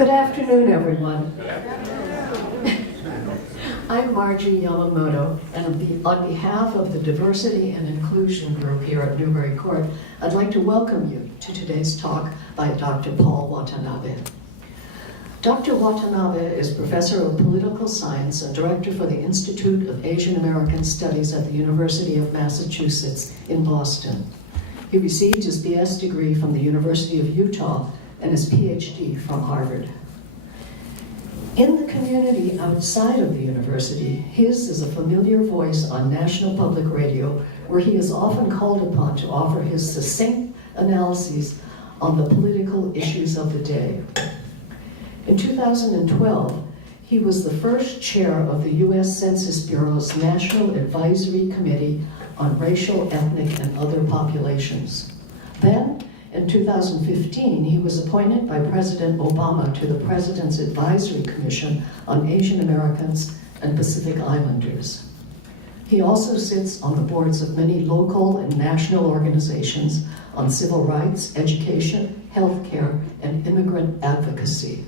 Good afternoon, everyone. I'm Margie Yamamoto, and on behalf of the Diversity and Inclusion Group here at Newbury Court, I'd like to welcome you to today's talk by Dr. Paul Watanabe. Dr. Watanabe is Professor of Political Science and Director for the Institute of Asian American Studies at the University of Massachusetts in Boston. He received his BS degree from the University of Utah and his PhD from Harvard. In the community outside of the university, his is a familiar voice on National Public Radio, where he is often called upon to offer his succinct analyses on the political issues of the day. In 2012, he was the first chair of the U.S. Census Bureau's National Advisory Committee on Racial, Ethnic, and Other Populations. Then, in 2015, he was appointed by President Obama to the President's Advisory Commission on Asian Americans and Pacific Islanders. He also sits on the boards of many local and national organizations on civil rights, education, healthcare, and immigrant advocacy.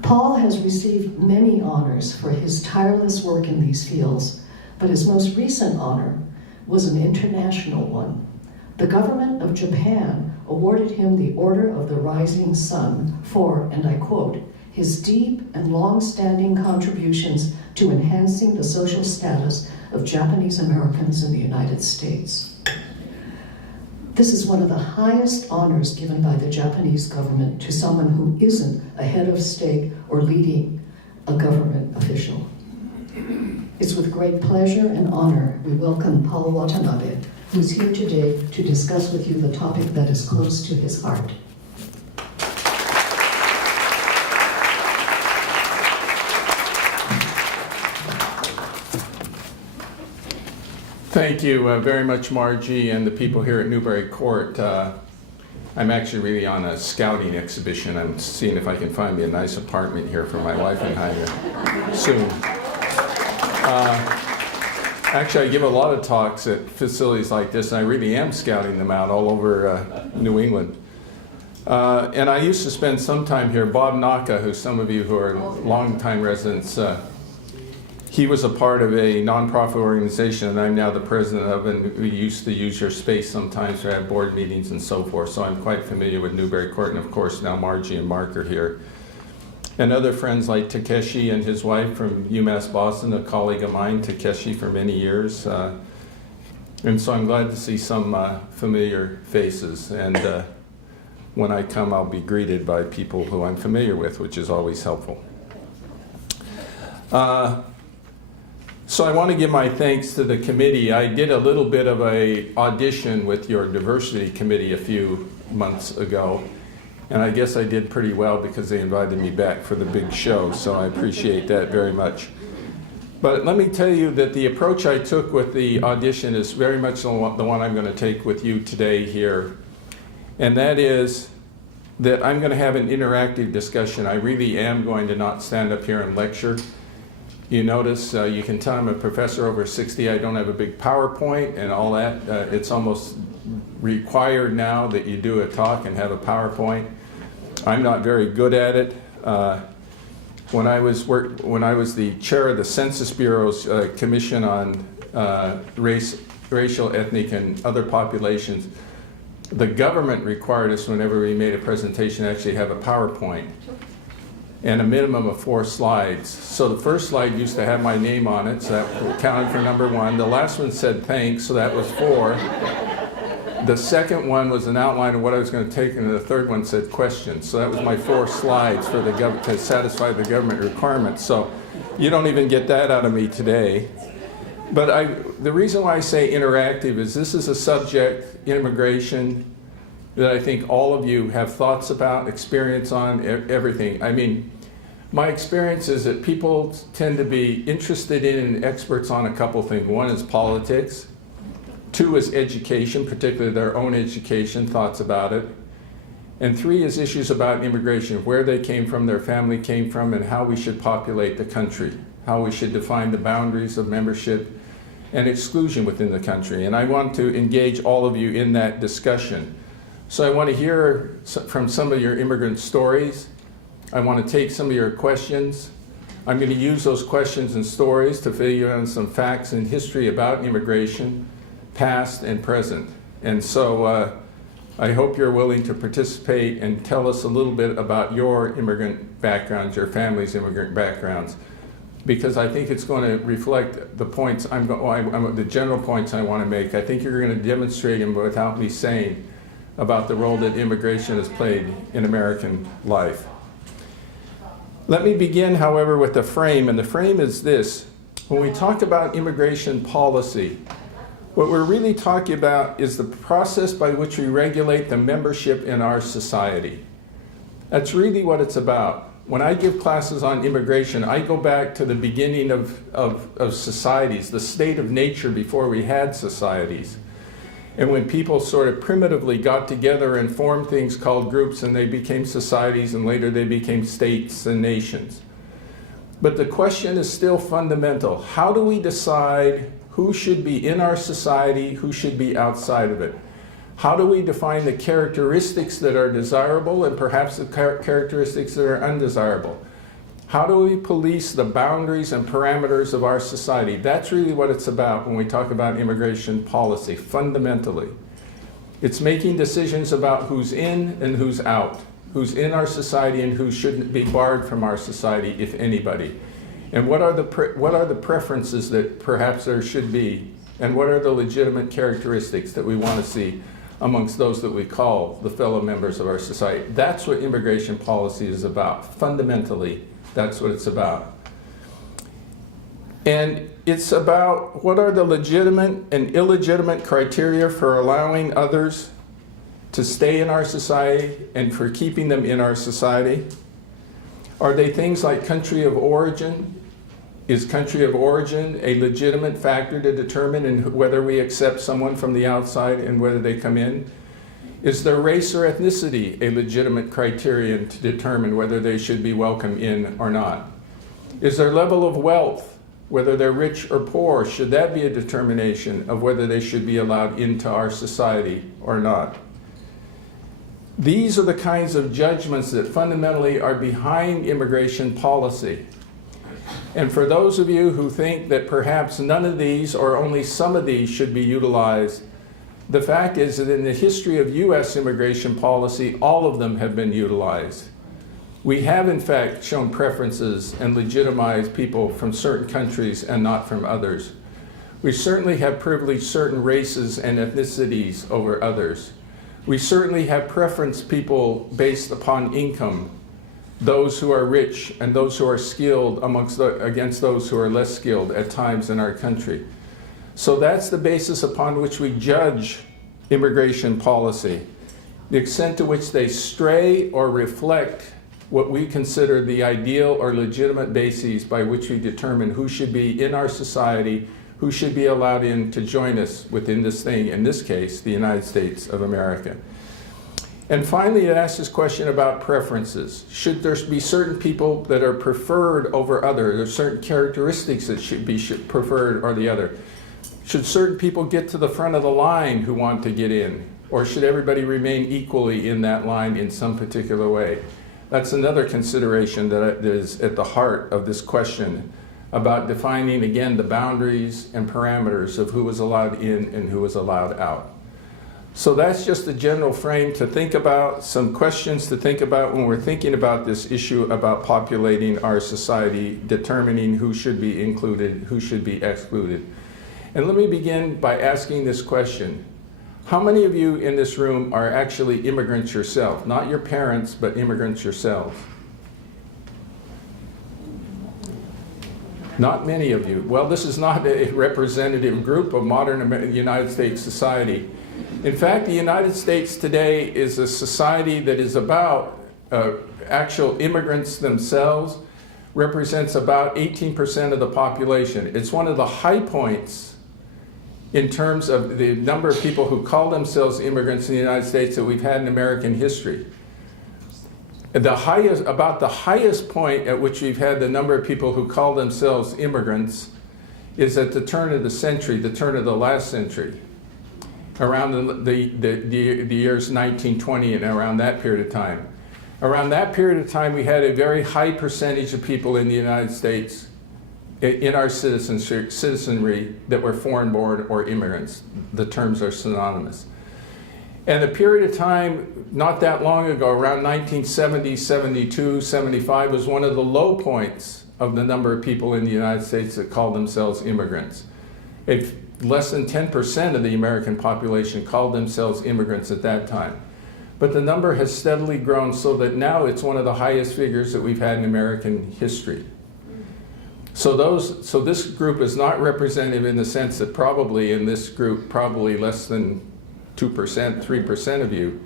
Paul has received many honors for his tireless work in these fields, but his most recent honor was an international one. The government of Japan awarded him the Order of the Rising Sun for, and I quote, his deep and long-standing contributions to enhancing the social status of Japanese Americans in the United States. This is one of the highest honors given by the Japanese government to someone who isn't a head of state or leading a government official. It's with great pleasure and honor we welcome Paul Watanabe, who is here today to discuss with you the topic that is close to his heart. Thank you very much, Margie, and the people here at Newbury Court. I'm actually really on a scouting exhibition. I'm seeing if I can find me a nice apartment here for my wife and I soon. Actually, I give a lot of talks at facilities like this, and I really am scouting them out all over New England. And I used to spend some time here. Bob Naka, who some of you who are longtime residents, he was a part of a nonprofit organization that I'm now the president of, and we used to use your space sometimes to have board meetings and so forth. So I'm quite familiar with Newbury Court, and of course now Margie and Mark are here. And other friends like Takeshi and his wife from UMass Boston, a colleague of mine, Takeshi, for many years. And so I'm glad to see some familiar faces. And when I come, I'll be greeted by people who I'm familiar with, which is always helpful. So I want to give my thanks to the committee. I did a little bit of an audition with your diversity committee a few months ago. And I guess I did pretty well because they invited me back for the big show, so I appreciate that very much. But let me tell you that the approach I took with the audition is very much the one I'm going to take with you today here. And that is that I'm going to have an interactive discussion. I really am going to not stand up here and lecture. You notice, you can tell I'm a professor over 60. I don't have a big PowerPoint and all that. It's almost required now that you do a talk and have a PowerPoint. I'm not very good at it. When I was the chair of the Census Bureau's Commission on Racial, Ethnic, and Other Populations, the government required us, whenever we made a presentation, to actually have a PowerPoint and a minimum of 4 slides. So the first slide used to have my name on it, so that counted for number 1. The last one said thanks, so that was 4. The second one was an outline of what I was going to take, and the third one said questions. So that was my 4 slides for the to satisfy the government requirements. So you don't even get that out of me today. But the reason why I say interactive is this is a subject, immigration, that I think all of you have thoughts about, experience on, everything. I mean, my experience is that people tend to be interested in and experts on a couple things. One is politics. 2 is education, particularly their own education, thoughts about it. And 3 is issues about immigration, where they came from, their family came from, and how we should populate the country, how we should define the boundaries of membership and exclusion within the country. And I want to engage all of you in that discussion. So I want to hear from some of your immigrant stories. I want to take some of your questions. I'm going to use those questions and stories to fill you in some facts and history about immigration, past and present. And so I hope you're willing to participate and tell us a little bit about your immigrant backgrounds, your family's immigrant backgrounds, because I think it's going to reflect the points the general points I want to make. I think you're going to demonstrate them without me saying about the role that immigration has played in American life. Let me begin, however, with the frame, and the frame is this. When we talk about immigration policy, what we're really talking about is the process by which we regulate the membership in our society. That's really what it's about. When I give classes on immigration, I go back to the beginning of societies, the state of nature before we had societies. And when people sort of primitively got together and formed things called groups, and they became societies, and later they became states and nations. But the question is still fundamental. How do we decide who should be in our society, who should be outside of it? How do we define the characteristics that are desirable and perhaps the characteristics that are undesirable? How do we police the boundaries and parameters of our society? That's really what it's about when we talk about immigration policy, fundamentally. It's making decisions about who's in and who's out, who's in our society and who shouldn't be barred from our society, if anybody. And what are the preferences that perhaps there should be, and what are the legitimate characteristics that we want to see amongst those that we call the fellow members of our society? That's what immigration policy is about. Fundamentally, that's what it's about. And it's about what are the legitimate and illegitimate criteria for allowing others to stay in our society and for keeping them in our society. Are they things like country of origin? Is country of origin a legitimate factor to determine whether we accept someone from the outside and whether they come in? Is their race or ethnicity a legitimate criterion to determine whether they should be welcome in or not? Is their level of wealth, whether they're rich or poor, should that be a determination of whether they should be allowed into our society or not? These are the kinds of judgments that fundamentally are behind immigration policy. And for those of you who think that perhaps none of these or only some of these should be utilized, the fact is that in the history of U.S. immigration policy, all of them have been utilized. We have, in fact, shown preferences and legitimized people from certain countries and not from others. We certainly have privileged certain races and ethnicities over others. We certainly have preferenced people based upon income, those who are rich and those who are skilled against those who are less skilled at times in our country. So that's the basis upon which we judge immigration policy, the extent to which they stray or reflect what we consider the ideal or legitimate bases by which we determine who should be in our society, who should be allowed in to join us within this thing, in this case, the United States of America. And finally, it asks this question about preferences. Should there be certain people that are preferred over others? There are certain characteristics that should be preferred or the other. Should certain people get to the front of the line who want to get in? Or should everybody remain equally in that line in some particular way? That's another consideration that is at the heart of this question about defining, again, the boundaries and parameters of who was allowed in and who was allowed out. So that's just a general frame to think about, some questions to think about when we're thinking about this issue about populating our society, determining who should be included, who should be excluded. And let me begin by asking this question. How many of you in this room are actually immigrants yourself? Not your parents, but immigrants yourselves. Not many of you. Well, this is not a representative group of modern United States society. In fact, the United States today is a society that is about actual immigrants themselves, represents about 18% of the population. It's one of the high points in terms of the number of people who call themselves immigrants in the United States that we've had in American history. About the highest point at which we've had the number of people who call themselves immigrants is at the turn of the century, the turn of the last century, around the years 1920 and around that period of time. Around that period of time, we had a very high percentage of people in the United States in our citizenry that were foreign-born or immigrants. The terms are synonymous. And the period of time, not that long ago, around 1970, 72, 75, was one of the low points of the number of people in the United States that called themselves immigrants. If less than 10% of the American population called themselves immigrants at that time. But the number has steadily grown so that now it's one of the highest figures that we've had in American history. So this group is not representative in the sense that probably in this group, probably less than 2%, 3% of you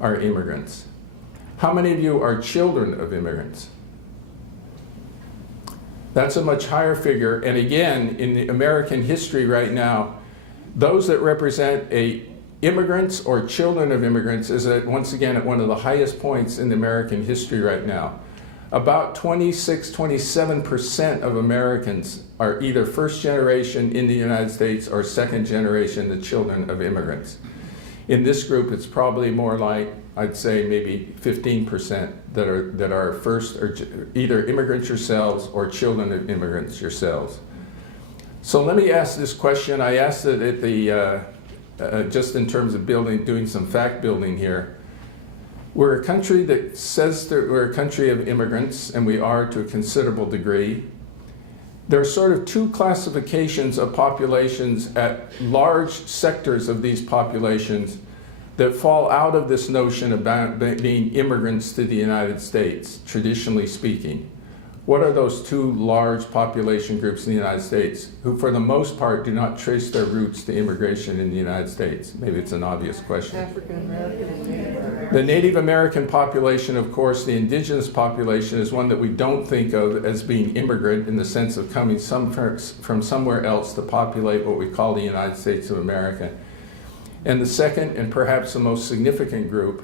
are immigrants. How many of you are children of immigrants? That's a much higher figure. And again, in the American history right now, those that represent immigrants or children of immigrants is once again at one of the highest points in American history right now. About 26, 27% of Americans are either first generation in the United States or second generation, the children of immigrants. In this group, it's probably more like, I'd say maybe 15% that are first or either immigrants yourselves or children of immigrants yourselves. So let me ask this question. I asked it at the, just in terms of doing some fact building here. We're a country that says that we're a country of immigrants, and we are to a considerable degree. There are sort of two classifications of populations at large sectors of these populations that fall out of this notion about being immigrants to the United States, traditionally speaking. What are those two large population groups in the United States who, for the most part, do not trace their roots to immigration in the United States? Maybe it's an obvious question. African American and Native American. The Native American population, of course, the indigenous population, is one that we don't think of as being immigrant in the sense of coming from somewhere else to populate what we call the United States of America. And the second, and perhaps the most significant group,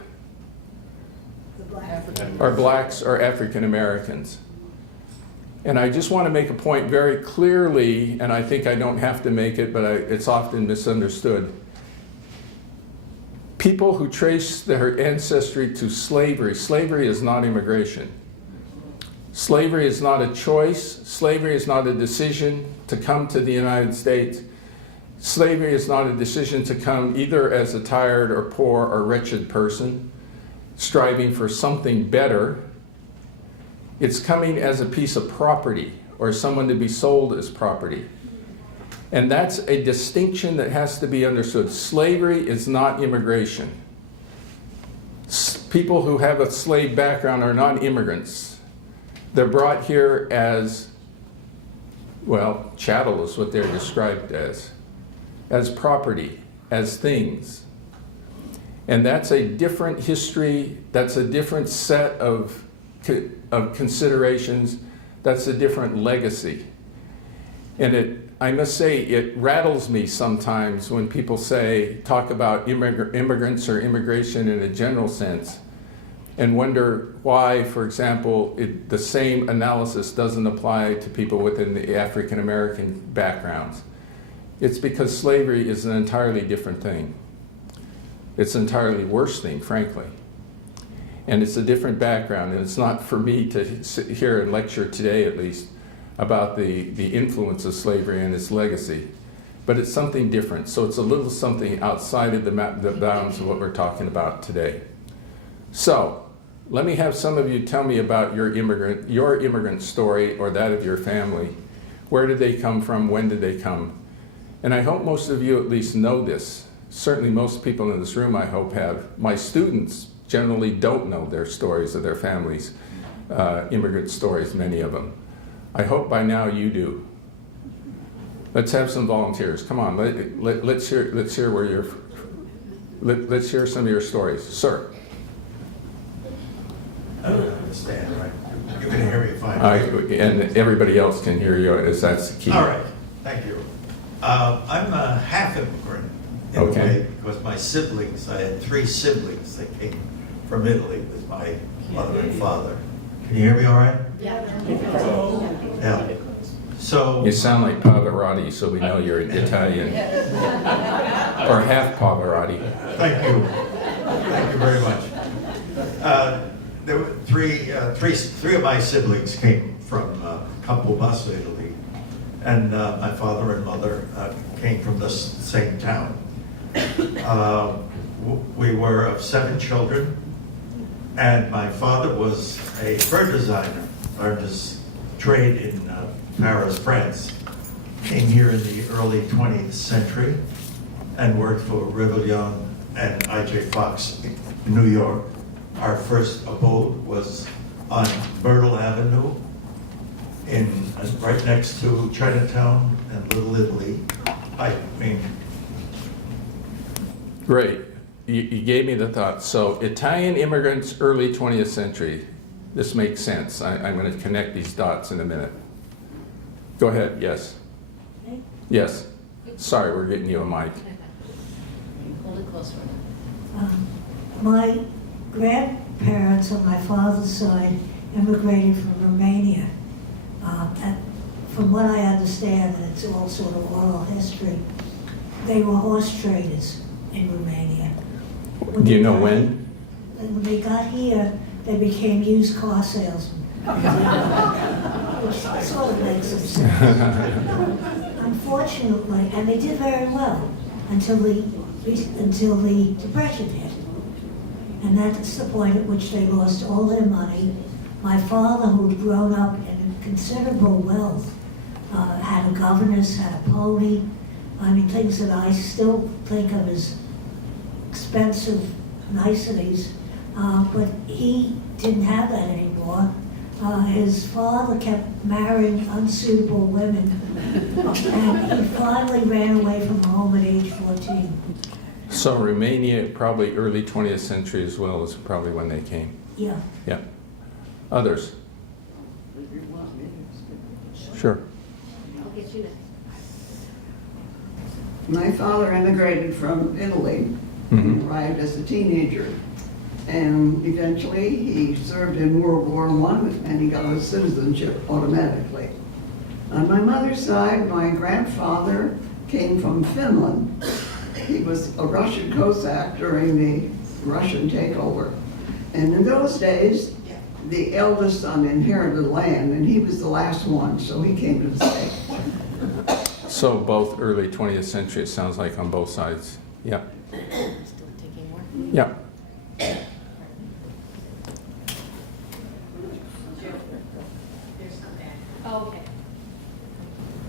are blacks or African Americans. And I just want to make a point very clearly, and I think I don't have to make it, but it's often misunderstood. People who trace their ancestry to slavery, slavery is not immigration. Slavery is not a choice. Slavery is not a decision to come to the United States. Slavery is not a decision to come either as a tired or poor or wretched person, striving for something better. It's coming as a piece of property or someone to be sold as property. And that's a distinction that has to be understood. Slavery is not immigration. People who have a slave background are not immigrants. They're brought here as, well, chattel is what they're described as property, as things. And that's a different history, that's a different set of considerations, that's a different legacy. And I must say, it rattles me sometimes when people talk about immigrants or immigration in a general sense, and wonder why, for example, the same analysis doesn't apply to people within the African American backgrounds. It's because slavery is an entirely different thing. It's an entirely worse thing, frankly. And it's a different background, and it's not for me to sit here and lecture today, at least, about the influence of slavery and its legacy. But it's something different, so it's a little something outside of the bounds of what we're talking about today. So, let me have some of you tell me about your immigrant story or that of your family. Where did they come from? When did they come? And I hope most of you at least know this. Certainly most people in this room, I hope, have. My students generally don't know their stories of their families, immigrant stories, many of them. I hope by now you do. Let's have some volunteers. Come on, let's hear let's hear some of your stories. Sir. I don't understand, right? You can hear me fine. And everybody else can hear you, as that's the key. All right, thank you. I'm a half immigrant in a way, because my siblings, I had 3 siblings that came from Italy with my mother and father. Can you hear me all right? Yeah. So You sound like Pavarotti, so we know you're Italian. Or half Pavarotti. thank you. Thank you very much. three of my siblings came from Campobasso, Italy, and my father and mother came from the same town. We were of 7 children, and my father was a fur designer, learned his trade in Paris, France. Came here in the early 20th century and worked for Revillon and I.J. Fox in New York. Our first abode was on Myrtle Avenue, right next to Chinatown and Little Italy. I mean, Great. You gave me the thought. So Italian immigrants, early 20th century. This makes sense. I'm going to connect these dots in a minute. Go ahead. Yes. Yes. Sorry, we're getting you a mic. Hold it closer. My grandparents on my father's side immigrated from Romania. And from what I understand, and it's all sort of oral history, they were horse traders in Romania. Do you know when? When they got here, they became used car salesmen. Which sort of makes some sense. Unfortunately, and they did very well until the Depression hit. And that's the point at which they lost all their money. My father, who'd grown up in considerable wealth, had a governess, had a pony. I mean, things that I still think of as expensive niceties. But he didn't have that anymore. His father kept marrying unsuitable women, and he finally ran away from home at age 14. So Romania, probably early 20th century as well, is probably when they came. Yeah. Yeah. Others? Sure. I'll get you next. My father emigrated from Italy and arrived as a teenager. And eventually he served in World War I and he got his citizenship automatically. On my mother's side, my grandfather came from Finland. He was a Russian Cossack during the Russian takeover. And in those days, the eldest son inherited land and he was the last one, so he came to the States. So both early 20th century, it sounds like, on both sides. Yeah. Still taking more? Yeah. Oh, okay.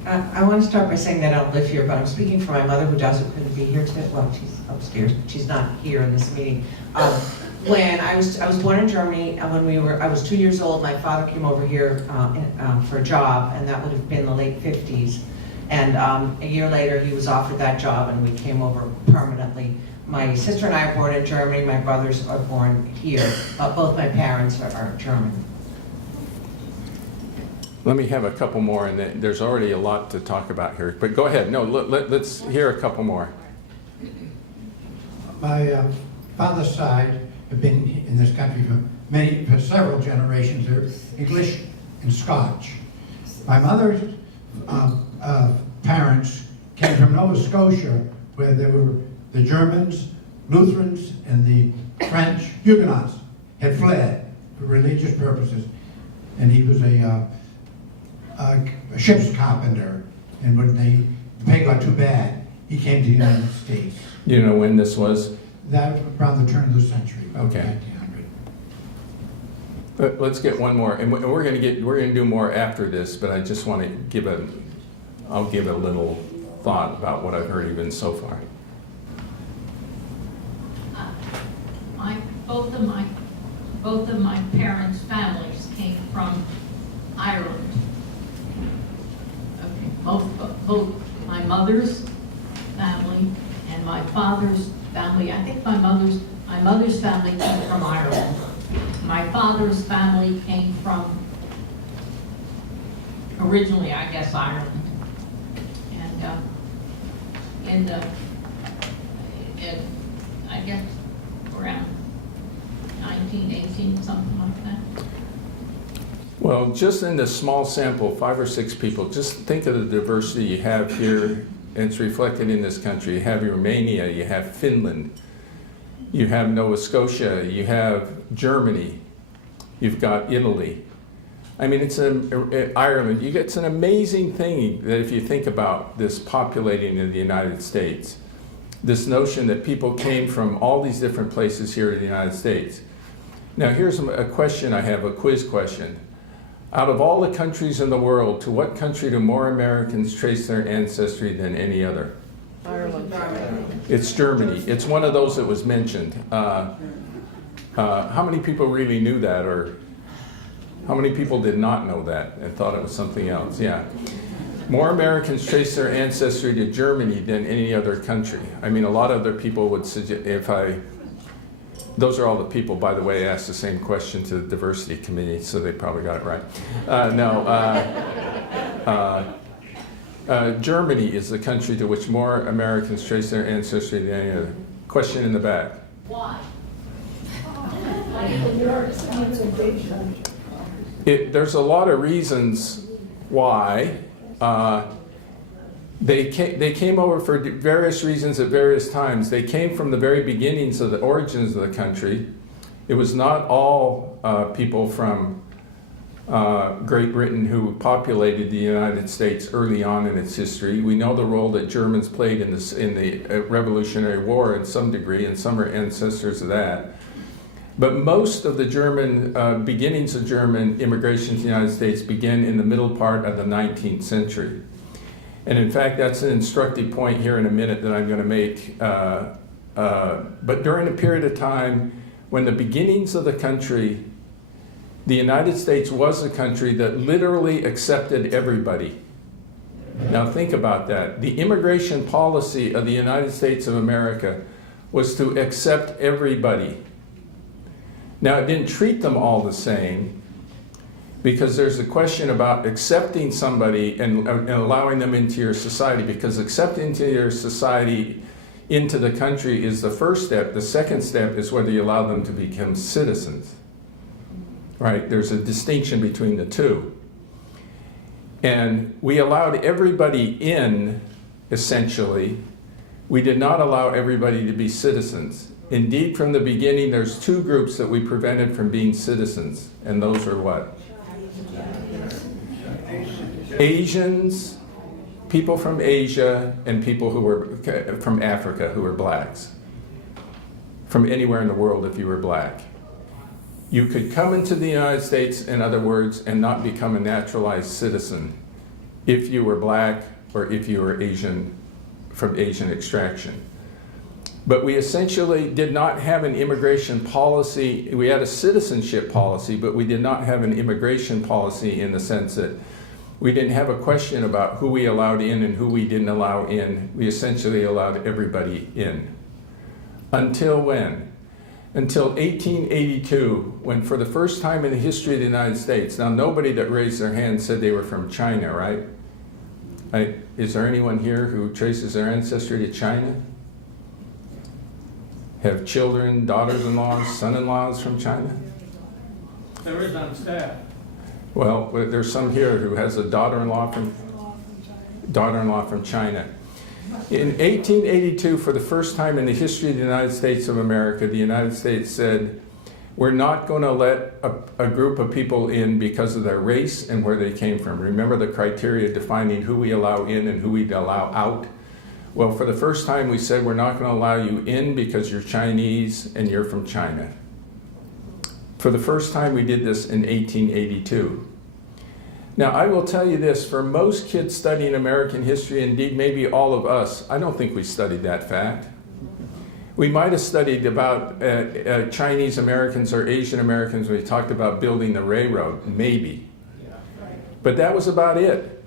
I want to start by saying that I don't live here, but I'm speaking for my mother who couldn't be here today. Well, she's upstairs. She's not here in this meeting. When I was born in Germany, and I was 2 years old. My father came over here for a job, and that would have been the late 50s. And a year later, he was offered that job, and we came over permanently. My sister and I are born in Germany. My brothers are born here, but both my parents are German. Let me have a couple more, and then there's already a lot to talk about here. But go ahead. No, let's hear a couple more. My father's side have been in this country for several generations. They're English and Scotch. My mother's parents came from Nova Scotia, where there were the Germans, Lutherans, and the French Huguenots had fled for religious purposes, and he was a ship's carpenter, and when the pay got too bad, he came to the United States. You know when this was? That around the turn of the century, about Okay. 1900. Let's get one more, and we're going to do more after this. But I just want to give I'll give a little thought about what I've heard even so far. Both of my parents' families came from Ireland. Okay, both my mother's family and my father's family. I think my mother's family came from Ireland. My father's family came from originally, I guess, Ireland. And I guess around 1918, something like that. Well, just in this small sample, 5 or 6 people, just think of the diversity you have here, and it's reflected in this country. You have Romania, you have Finland, you have Nova Scotia, you have Germany, You've got Italy. I mean, it's Ireland. It's an amazing thing that if you think about this populating in the United States, this notion that people came from all these different places here in the United States. Now, here's a question I have, a quiz question. Out of all the countries in the world, to what country do more Americans trace their ancestry than any other? Ireland. It's Germany. It's one of those that was mentioned. How many people really knew that, or how many people did not know that and thought it was something else? Yeah. More Americans trace their ancestry to Germany than any other country. I mean, a lot of other people would suggest, those are all the people, by the way, asked the same question to the diversity committee, so they probably got it right. Germany is the country to which more Americans trace their ancestry than any other. Question in the back. Why? There's a lot of reasons why. They came over for various reasons at various times. They came from the very beginnings of the origins of the country. It was not all people from Great Britain who populated the United States early on in its history. We know the role that Germans played in the Revolutionary War in some degree, and some are ancestors of that. But most of the beginnings of German immigration to the United States began in the middle part of the 19th century. And in fact, that's an instructive point here in a minute that I'm going to make. But during a period of time when the beginnings of the country, the United States was a country that literally accepted everybody. Now think about that. The immigration policy of the United States of America was to accept everybody. Now, it didn't treat them all the same, because there's a question about accepting somebody and allowing them into your society, because accepting into your society, into the country, is the first step. The second step is whether you allow them to become citizens. Right? There's a distinction between the two. And we allowed everybody in, essentially. We did not allow everybody to be citizens. Indeed, from the beginning, there's two groups that we prevented from being citizens, and those are what? Asians, people from Asia, and people who were from Africa who were blacks. From anywhere in the world if you were black. You could come into the United States, in other words, and not become a naturalized citizen if you were black or if you were Asian, from Asian extraction. But we essentially did not have an immigration policy. We had a citizenship policy, but we did not have an immigration policy in the sense that we didn't have a question about who we allowed in and who we didn't allow in. We essentially allowed everybody in. Until when? Until 1882, when for the first time in the history of the United States, now nobody that raised their hand said they were from China, right? Is there anyone here who traces their ancestry to China? Have children, daughters-in-laws, son-in-laws from China? There is on staff. Well, there's some here who has a daughter-in-law from China. In 1882, for the first time in the history of the United States of America, the United States said, we're not going to let a group of people in because of their race and where they came from. Remember the criteria defining who we allow in and who we allow out? Well, for the first time, we said we're not going to allow you in because you're Chinese and you're from China. For the first time, we did this in 1882. Now, I will tell you this, for most kids studying American history, indeed maybe all of us, I don't think we studied that fact. We might have studied about Chinese Americans or Asian Americans when we talked about building the railroad, maybe. But that was about it.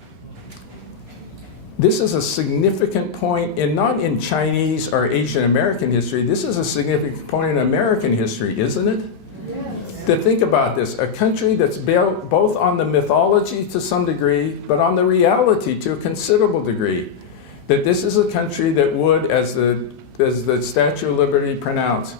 This is a significant point, not in Chinese or Asian American history, this is a significant point in American history, isn't it? Yes. To think about this, a country that's built both on the mythology to some degree, but on the reality to a considerable degree, that this is a country that would, as the Statue of Liberty pronounced,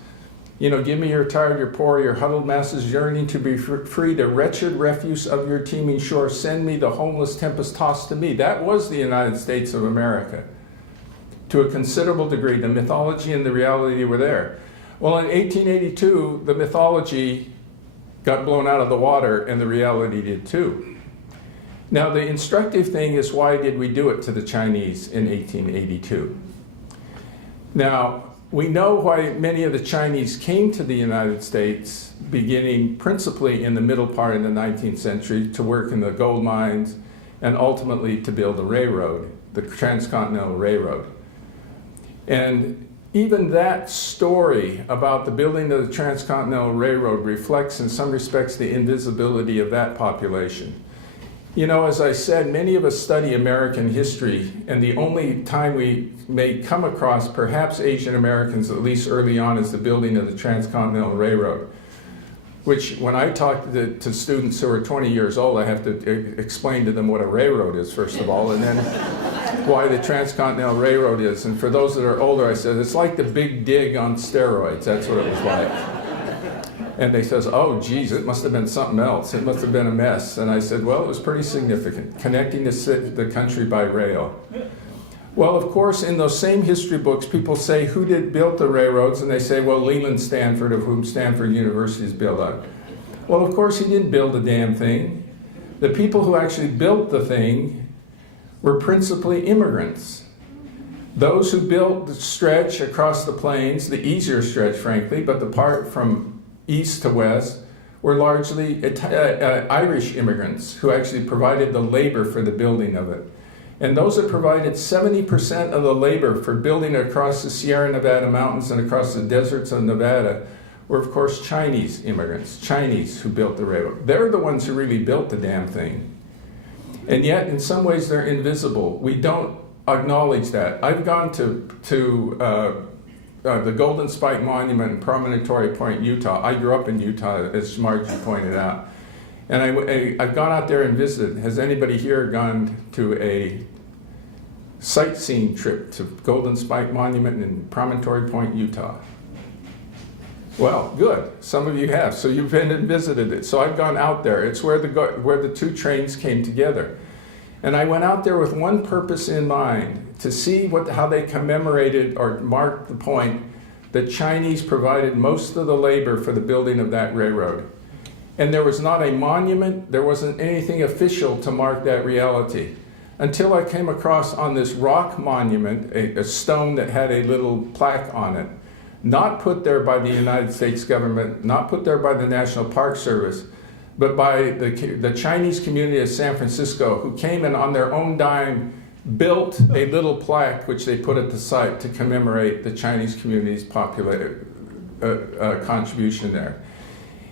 you know, give me your tired, your poor, your huddled masses yearning to be free, the wretched refuse of your teeming shore, send me the homeless tempest tossed to me. That was the United States of America. To a considerable degree, the mythology and the reality were there. Well, in 1882, the mythology got blown out of the water, and the reality did too. Now, the instructive thing is, why did we do it to the Chinese in 1882? Now, we know why many of the Chinese came to the United States, beginning principally in the middle part of the 19th century, to work in the gold mines and ultimately to build a railroad, the Transcontinental Railroad. And even that story about the building of the Transcontinental Railroad reflects in some respects the invisibility of that population. You know, as I said, many of us study American history, and the only time we may come across perhaps Asian Americans, at least early on, is the building of the Transcontinental Railroad, which when I talk to students who are 20 years old, I have to explain to them what a railroad is, first of all, and then why the Transcontinental Railroad is. And for those that are older, I said, it's like the Big Dig on steroids. That's what it was like. And they says, oh, geez, it must have been something else. It must have been a mess. And I said, well, it was pretty significant, connecting the country by rail. Well, of course, in those same history books, people say, who built the railroads? And they say, well, Leland Stanford, of whom Stanford University is built on. Well, of course, he didn't build a damn thing. The people who actually built the thing were principally immigrants. Those who built the stretch across the plains, the easier stretch, frankly, but the part from east to west, were largely Irish immigrants who actually provided the labor for the building of it. And those that provided 70% of the labor for building across the Sierra Nevada mountains and across the deserts of Nevada were, of course, Chinese immigrants, Chinese who built the railroad. They're the ones who really built the damn thing. And yet, in some ways, they're invisible. We don't acknowledge that. I've gone to the Golden Spike Monument in Promontory Point, Utah. I grew up in Utah, as Margie pointed out. And I've gone out there and visited. Has anybody here gone to a sightseeing trip to Golden Spike Monument in Promontory Point, Utah? Well, good. Some of you have. So you've been and visited it. So I've gone out there. It's where the two trains came together. And I went out there with one purpose in mind, to see how they commemorated or marked the point that Chinese provided most of the labor for the building of that railroad. And there was not a monument, there wasn't anything official to mark that reality. Until I came across on this rock monument, a stone that had a little plaque on it, not put there by the United States government, not put there by the National Park Service, but by the Chinese community of San Francisco, who came and on their own dime built a little plaque which they put at the site to commemorate the Chinese community's contribution there.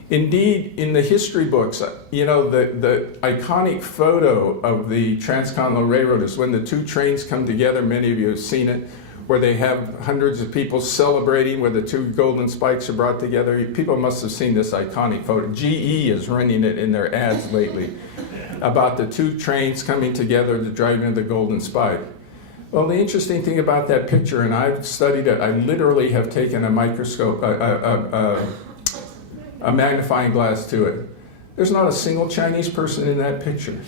Indeed, in the history books, you know, the iconic photo of the Transcontinental Railroad is when the two trains come together. Many of you have seen it, where they have hundreds of people celebrating where the two golden spikes are brought together. People must have seen this iconic photo. GE is running it in their ads lately, about the two trains coming together to drive into the Golden Spike. Well, the interesting thing about that picture, and I've studied it, I literally have taken a microscope, a magnifying glass to it. There's not a single Chinese person in that picture.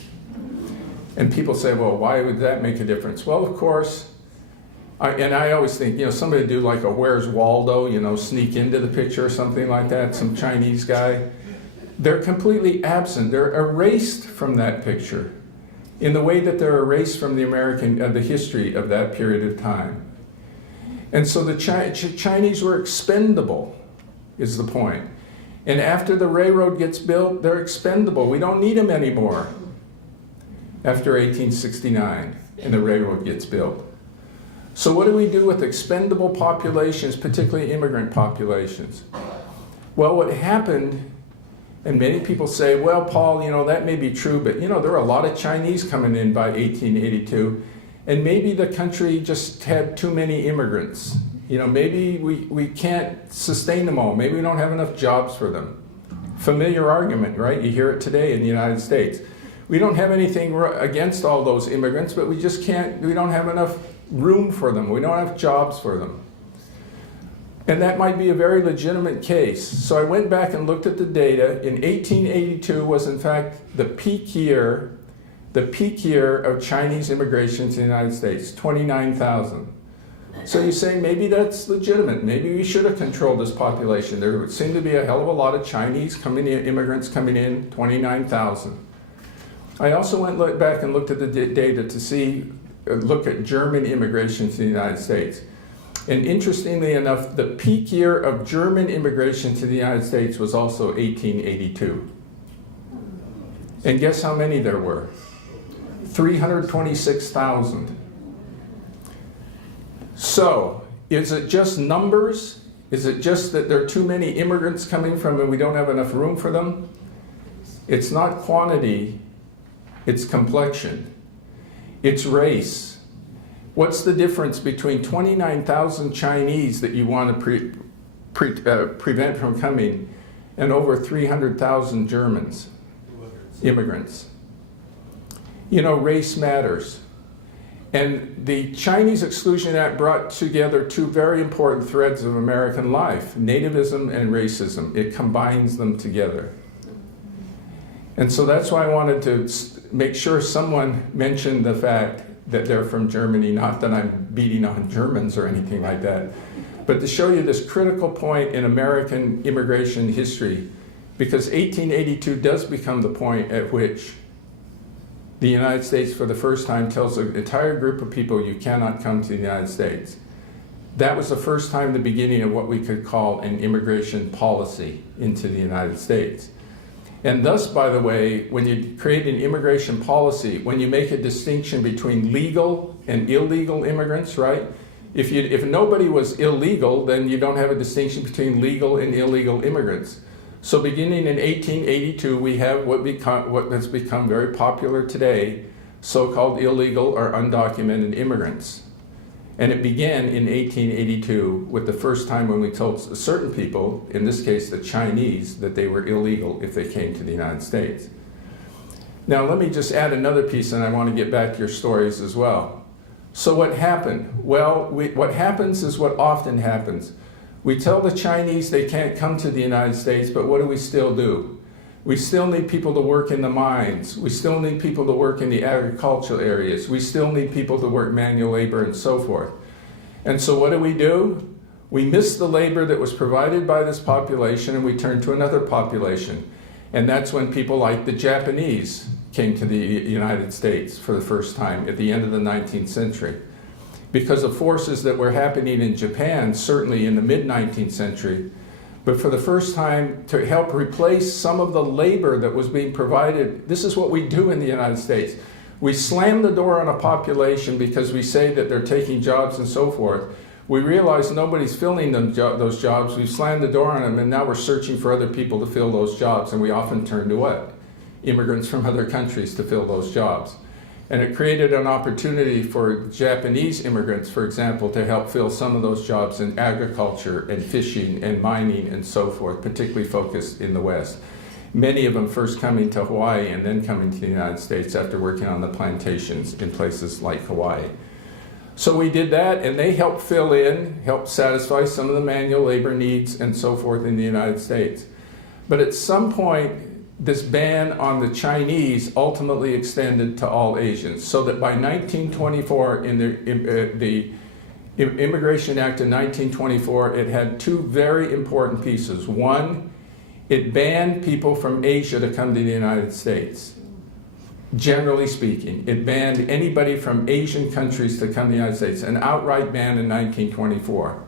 And people say, well, why would that make a difference? Well, of course, I always think, you know, somebody do like a Where's Waldo, you know, sneak into the picture or something like that, some Chinese guy. They're completely absent. They're erased from that picture in the way that they're erased from the history of that period of time. And so the Chinese were expendable, is the point. And after the railroad gets built, they're expendable. We don't need them anymore after 1869 and the railroad gets built. So what do we do with expendable populations, particularly immigrant populations? Well, what happened, and many people say, well, Paul, you know, that may be true, but, you know, there were a lot of Chinese coming in by 1882, and maybe the country just had too many immigrants. You know, maybe we can't sustain them all. Maybe we don't have enough jobs for them. Familiar argument, right? You hear it today in the United States. We don't have anything against all those immigrants, but we don't have enough room for them. We don't have jobs for them. And that might be a very legitimate case. So I went back and looked at the data. In 1882 was in fact the peak year of Chinese immigration to the United States, 29,000. So you say maybe that's legitimate. Maybe we should have controlled this population. There would seem to be a hell of a lot of Chinese immigrants coming in, 29,000. I also went back and looked at the data to look at German immigration to the United States. And interestingly enough, the peak year of German immigration to the United States was also 1882. And guess how many there were? 326,000. So, is it just numbers? Is it just that there are too many immigrants coming from and we don't have enough room for them? It's not quantity, it's complexion. It's race. What's the difference between 29,000 Chinese that you want to prevent from coming and over 300,000 Germans, immigrants? You know, race matters. And the Chinese Exclusion Act brought together two very important threads of American life, nativism and racism. It combines them together. And so that's why I wanted to make sure someone mentioned the fact that they're from Germany, not that I'm beating on Germans or anything like that, but to show you this critical point in American immigration history, because 1882 does become the point at which the United States for the first time tells an entire group of people you cannot come to the United States. That was the first time the beginning of what we could call an immigration policy into the United States. And thus, by the way, when you create an immigration policy, when you make a distinction between legal and illegal immigrants, right? If nobody was illegal, then you don't have a distinction between legal and illegal immigrants. So beginning in 1882, we have what has become very popular today, so-called illegal or undocumented immigrants. And it began in 1882 with the first time when we told certain people, in this case the Chinese, that they were illegal if they came to the United States. Now let me just add another piece, and I want to get back to your stories as well. So what happened? Well, what happens is what often happens. We tell the Chinese they can't come to the United States, but what do we still do? We still need people to work in the mines. We still need people to work in the agricultural areas. We still need people to work manual labor and so forth. And so what do? We miss the labor that was provided by this population and we turn to another population. And that's when people like the Japanese came to the United States for the first time at the end of the 19th century. Because of forces that were happening in Japan, certainly in the mid-19th century, but for the first time to help replace some of the labor that was being provided. This is what we do in the United States. We slam the door on a population because we say that they're taking jobs and so forth. We realize nobody's filling those jobs. We've slammed the door on them, and now we're searching for other people to fill those jobs, and we often turn to what? Immigrants from other countries to fill those jobs. And it created an opportunity for Japanese immigrants, for example, to help fill some of those jobs in agriculture and fishing and mining and so forth, particularly focused in the West. Many of them first coming to Hawaii and then coming to the United States after working on the plantations in places like Hawaii. So we did that, and they helped fill in, helped satisfy some of the manual labor needs and so forth in the United States. But at some point, this ban on the Chinese ultimately extended to all Asians, so that by 1924, in the Immigration Act of 1924, it had two very important pieces. One, it banned people from Asia to come to the United States. Generally speaking, it banned anybody from Asian countries to come to the United States, an outright ban in 1924.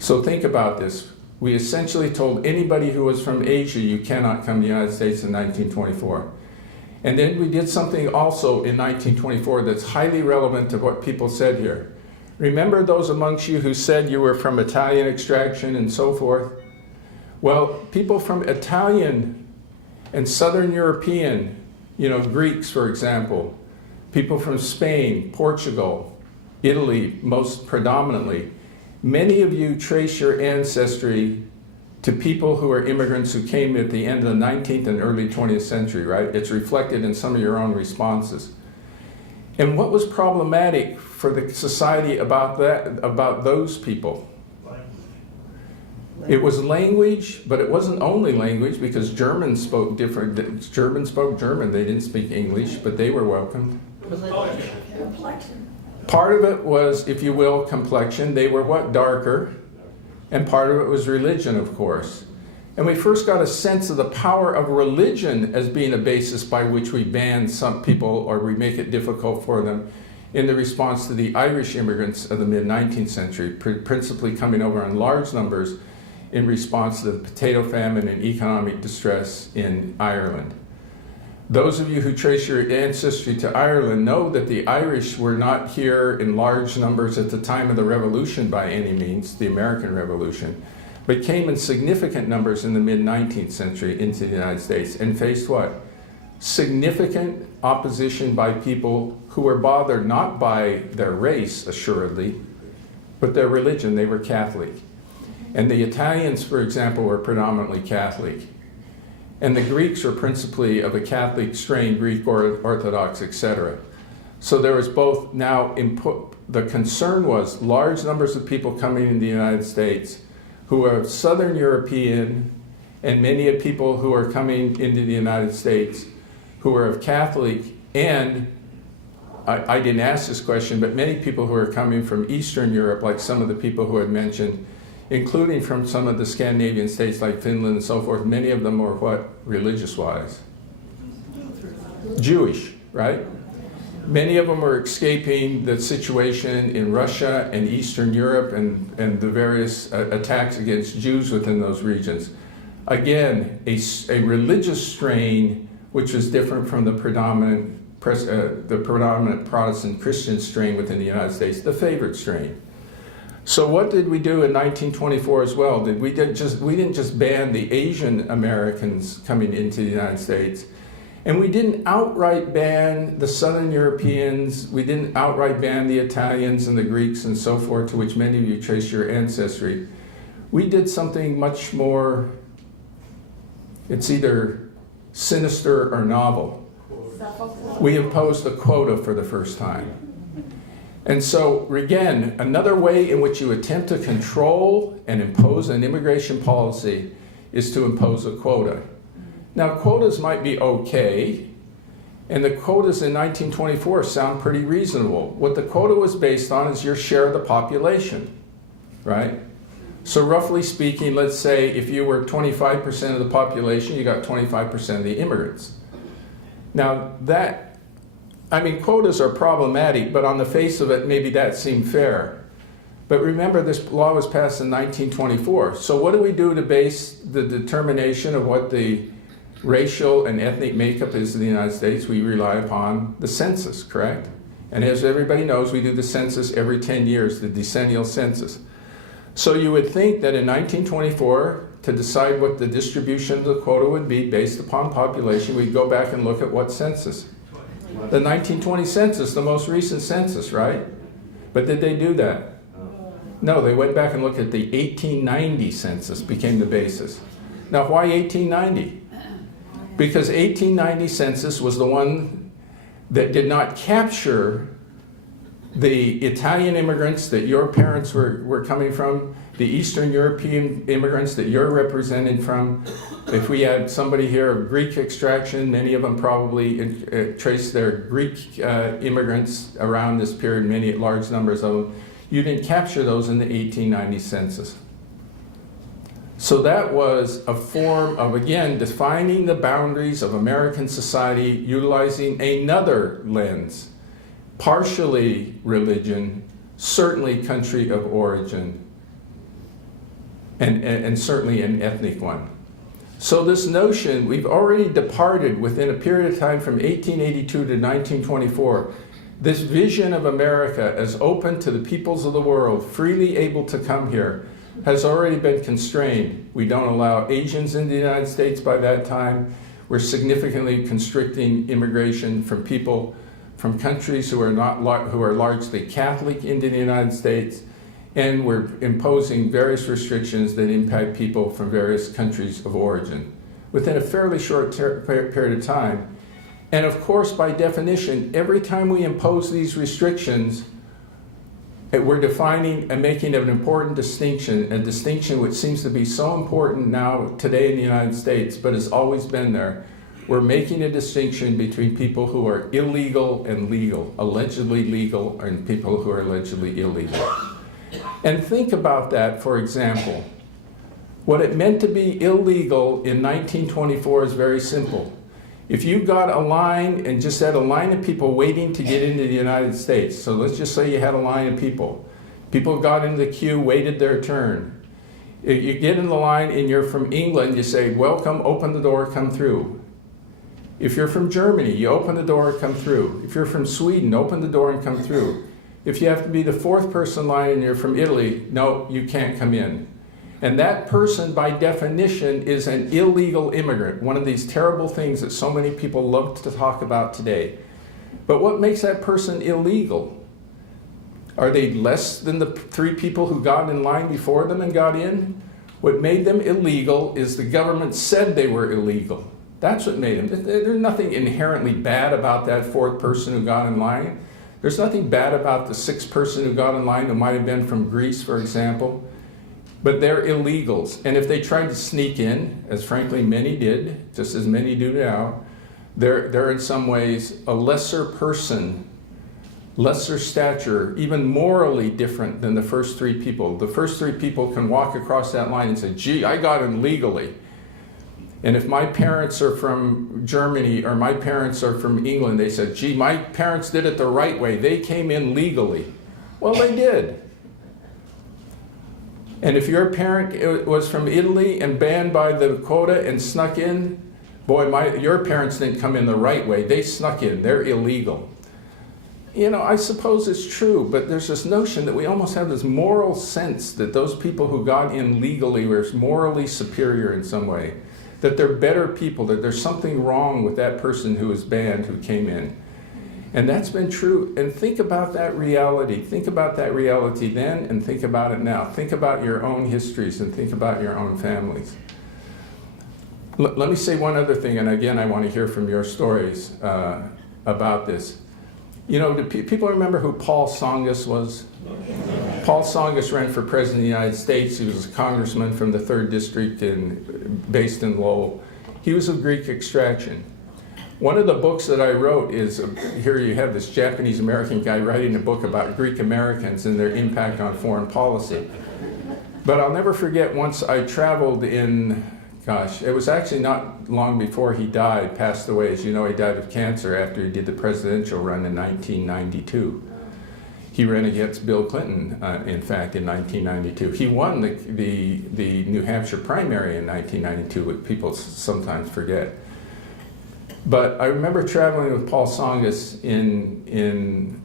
So think about this. We essentially told anybody who was from Asia, you cannot come to the United States in 1924. And then we did something also in 1924 that's highly relevant to what people said here. Remember those amongst you who said you were from Italian extraction and so forth? Well, people from Italian and Southern European, Greeks, for example, people from Spain, Portugal, Italy, most predominantly, many of you trace your ancestry to people who are immigrants who came at the end of the 19th and early 20th century, right? It's reflected in some of your own responses. And what was problematic for the society about those people? It was language, but it wasn't only language, because Germans spoke German. They didn't speak English, but they were welcomed. Complexion. Part of it was, if you will, complexion. They were what? Darker. And part of it was religion, of course. And we first got a sense of the power of religion as being a basis by which we ban some people or we make it difficult for them in the response to the Irish immigrants of the mid-19th century, principally coming over in large numbers in response to the potato famine and economic distress in Ireland. Those of you who trace your ancestry to Ireland know that the Irish were not here in large numbers at the time of the Revolution by any means, the American Revolution, but came in significant numbers in the mid-19th century into the United States and faced what? Significant opposition by people who were bothered not by their race, assuredly, but their religion. They were Catholic. And the Italians, for example, were predominantly Catholic. And the Greeks were principally of a Catholic strain, Greek Orthodox, etc. So there was both now input. The concern was large numbers of people coming into the United States who are Southern European, and many of people who are coming into the United States who are of Catholic, and I didn't ask this question, but many people who are coming from Eastern Europe, like some of the people who had mentioned, including from some of the Scandinavian states like Finland and so forth. Many of them were what, religious-wise? Jewish, right? Many of them were escaping the situation in Russia and Eastern Europe and the various attacks against Jews within those regions. Again, a religious strain which was different from the predominant Protestant Christian strain within the United States, the favored strain. So what did we do in 1924 as well? We didn't just ban the Asian Americans coming into the United States, and we didn't outright ban the Southern Europeans, we didn't outright ban the Italians and the Greeks and so forth, to which many of you trace your ancestry. We did something much more, it's either sinister or novel. We imposed a quota for the first time. And so, again, another way in which you attempt to control and impose an immigration policy is to impose a quota. Now, quotas might be okay, and the quotas in 1924 sound pretty reasonable. What the quota was based on is your share of the population, right? So roughly speaking, let's say if you were 25% of the population, you got 25% of the immigrants. Now quotas are problematic, but on the face of it, maybe that seemed fair. But remember, this law was passed in 1924. So what do we do to base the determination of what the racial and ethnic makeup is in the United States? We rely upon the census, correct? And as everybody knows, we do the census every 10 years, the decennial census. So you would think that in 1924, to decide what the distribution of the quota would be based upon population, we'd go back and look at what census? The 1920 census, the most recent census, right? But did they do that? No, they went back and looked at the 1890 census, became the basis. Now, why 1890? Because 1890 census was the one that did not capture the Italian immigrants that your parents were coming from, the Eastern European immigrants that you're represented from. If we had somebody here of Greek extraction, many of them probably trace their Greek immigrants around this period, many large numbers of them. You didn't capture those in the 1890 census. So that was a form of, again, defining the boundaries of American society, utilizing another lens. Partially religion, certainly country of origin, and certainly an ethnic one. So this notion, we've already departed within a period of time from 1882 to 1924, this vision of America as open to the peoples of the world, freely able to come here, has already been constrained. We don't allow Asians into the United States by that time. We're significantly constricting immigration from people from countries who are largely Catholic into the United States, and we're imposing various restrictions that impact people from various countries of origin within a fairly short period of time. And of course, by definition, every time we impose these restrictions, we're defining and making an important distinction, a distinction which seems to be so important now today in the United States, but has always been there. we're making a distinction between people who are illegal and legal, allegedly legal, and people who are allegedly illegal. And think about that, for example. What it meant to be illegal in 1924 is very simple. If you got a line and just had a line of people waiting to get into the United States, so let's just say you had a line of people. People got into the queue, waited their turn. If you get in the line and you're from England, you say, welcome, open the door, come through. If you're from Germany, you open the door, come through. If you're from Sweden, open the door and come through. If you have to be the fourth person in line and you're from Italy, no, you can't come in. And that person, by definition, is an illegal immigrant, one of these terrible things that so many people love to talk about today. But what makes that person illegal? Are they less than the 3 people who got in line before them and got in? What made them illegal is the government said they were illegal. That's what made them. There's nothing inherently bad about that 4th person who got in line. There's nothing bad about the 6th person who got in line who might have been from Greece, for example. But they're illegals. And if they tried to sneak in, as frankly many did, just as many do now, they're in some ways a lesser person, lesser stature, even morally different than the first 3 people. The first 3 people can walk across that line and say, gee, I got in legally. And if my parents are from Germany or my parents are from England, they said, gee, my parents did it the right way. They came in legally. Well, they did. And if your parent was from Italy and banned by the quota and snuck in, boy, your parents didn't come in the right way. They snuck in. They're illegal. You know, I suppose it's true, but there's this notion that we almost have this moral sense that those people who got in legally were morally superior in some way, that they're better people, that there's something wrong with that person who was banned who came in. And that's been true. And think about that reality. Think about that reality then and think about it now. Think about your own histories and think about your own families. Let me say one other thing, and again, I want to hear from your stories about this. You know, do people remember who Paul Tsongas was? Paul Tsongas ran for president of the United States. He was a congressman from the 3rd District based in Lowell. He was of Greek extraction. One of the books that I wrote is, here you have this Japanese-American guy writing a book about Greek Americans and their impact on foreign policy. But I'll never forget once I traveled in, gosh, it was actually not long before he died, passed away. As you know, he died of cancer after he did the presidential run in 1992. He ran against Bill Clinton, in fact, in 1992. He won the New Hampshire primary in 1992, which people sometimes forget. But I remember traveling with Paul Tsongas in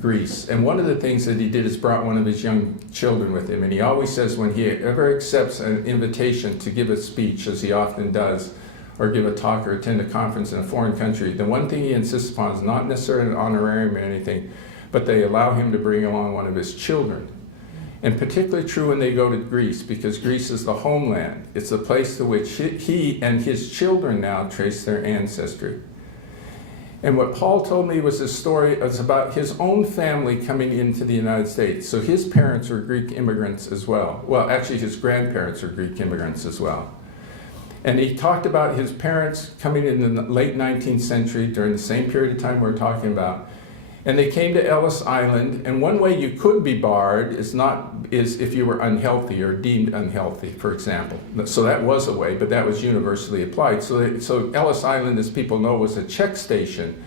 Greece, and one of the things that he did is brought one of his young children with him, and he always says when he ever accepts an invitation to give a speech, as he often does, or give a talk or attend a conference in a foreign country, the one thing he insists upon is not necessarily an honorarium or anything, but they allow him to bring along one of his children. And particularly true when they go to Greece, because Greece is the homeland. It's the place to which he and his children now trace their ancestry. And what Paul told me was this story was about his own family coming into the United States. So his parents were Greek immigrants as well. Well, actually his grandparents are Greek immigrants as well. And he talked about his parents coming in the late 19th century during the same period of time we're talking about. And they came to Ellis Island, and one way you could be barred is if you were unhealthy or deemed unhealthy, for example. So that was a way, but that was universally applied. So Ellis Island, as people know, was a check station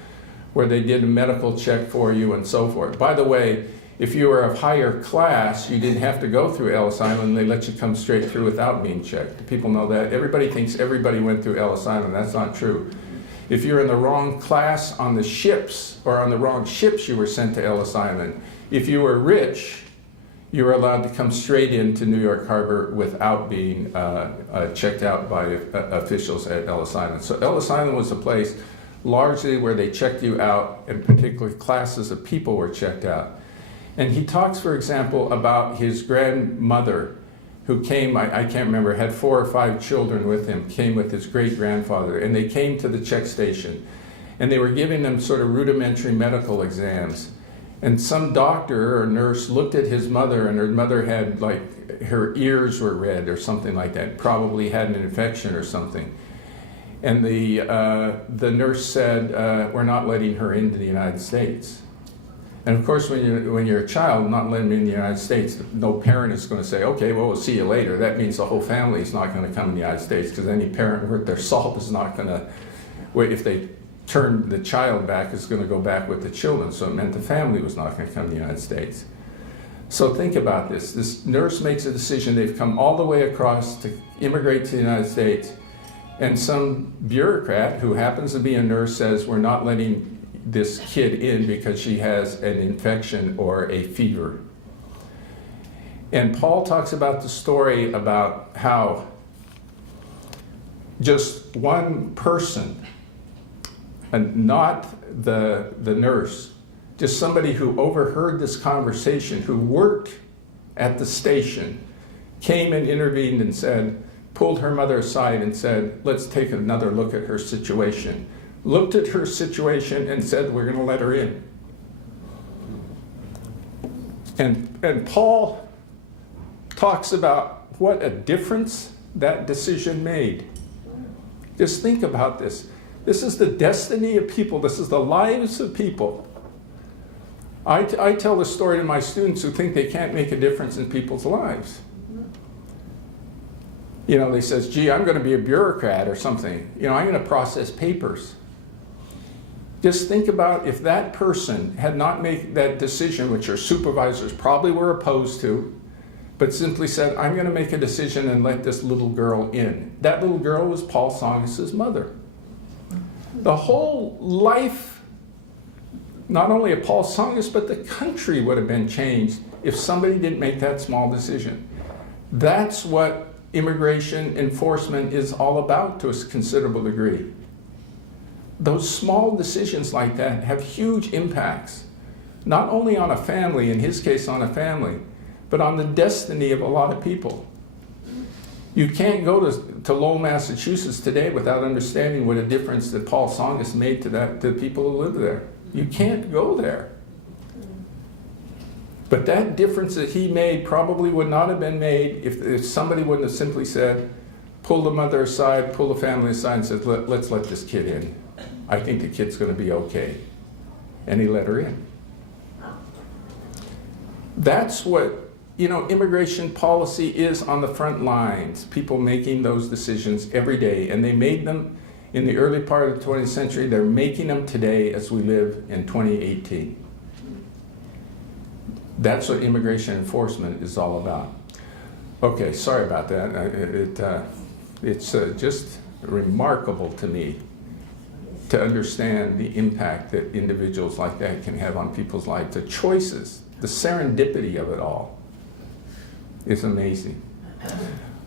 where they did a medical check for you and so forth. By the way, if you were of higher class, you didn't have to go through Ellis Island. They let you come straight through without being checked. People know that. Everybody thinks everybody went through Ellis Island. That's not true. If you're in the wrong class on the ships, or on the wrong ships, you were sent to Ellis Island. If you were rich, you were allowed to come straight into New York Harbor without being checked out by officials at Ellis Island. So Ellis Island was a place largely where they checked you out, and particularly classes of people were checked out. And he talks, for example, about his grandmother, who came, I can't remember, had 4 or 5 children with him, came with his great-grandfather, and they came to the check station. And they were giving them sort of rudimentary medical exams. And some doctor or nurse looked at his mother, and her mother had, like, her ears were red or something like that, probably had an infection or something. And the nurse said, we're not letting her into the United States. And of course, when you're a child, not letting them in the United States, no parent is going to say, okay, well, we'll see you later. That means the whole family is not going to come to the United States, because any parent worth their salt is not going to, if they turn the child back, is going to go back with the children. So it meant the family was not going to come to the United States. So think about this. This nurse makes a decision. They've come all the way across to immigrate to the United States. And some bureaucrat who happens to be a nurse says, we're not letting this kid in because she has an infection or a fever. And Paul talks about the story about how just one person, and not the nurse, just somebody who overheard this conversation, who worked at the station, came and intervened and said, pulled her mother aside and said, let's take another look at her situation. Looked at her situation and said, we're going to let her in. And Paul talks about what a difference that decision made. Just think about this. This is the destiny of people. This is the lives of people. I tell this story to my students who think they can't make a difference in people's lives. You know, they says, gee, I'm going to be a bureaucrat or something. You know, I'm going to process papers. Just think about if that person had not made that decision, which your supervisors probably were opposed to, but simply said, I'm going to make a decision and let this little girl in. That little girl was Paul Songus' mother. The whole life, not only of Paul Songus, but the country would have been changed if somebody didn't make that small decision. That's what immigration enforcement is all about to a considerable degree. Those small decisions like that have huge impacts, not only on a family, in his case on a family, but on the destiny of a lot of people. You can't go to Lowell, Massachusetts today without understanding what a difference that Paul Songus made to the people who live there. You can't go there. But that difference that he made probably would not have been made if somebody wouldn't have simply said, pull the mother aside, pull the family aside and said, let's let this kid in. I think the kid's going to be okay. And he let her in. That's what, you know, immigration policy is on the front lines. People making those decisions every day. And they made them in the early part of the 20th century. They're making them today as we live in 2018. That's what immigration enforcement is all about. Okay, sorry about that. It's just remarkable to me to understand the impact that individuals like that can have on people's lives. The choices, the serendipity of it all is amazing.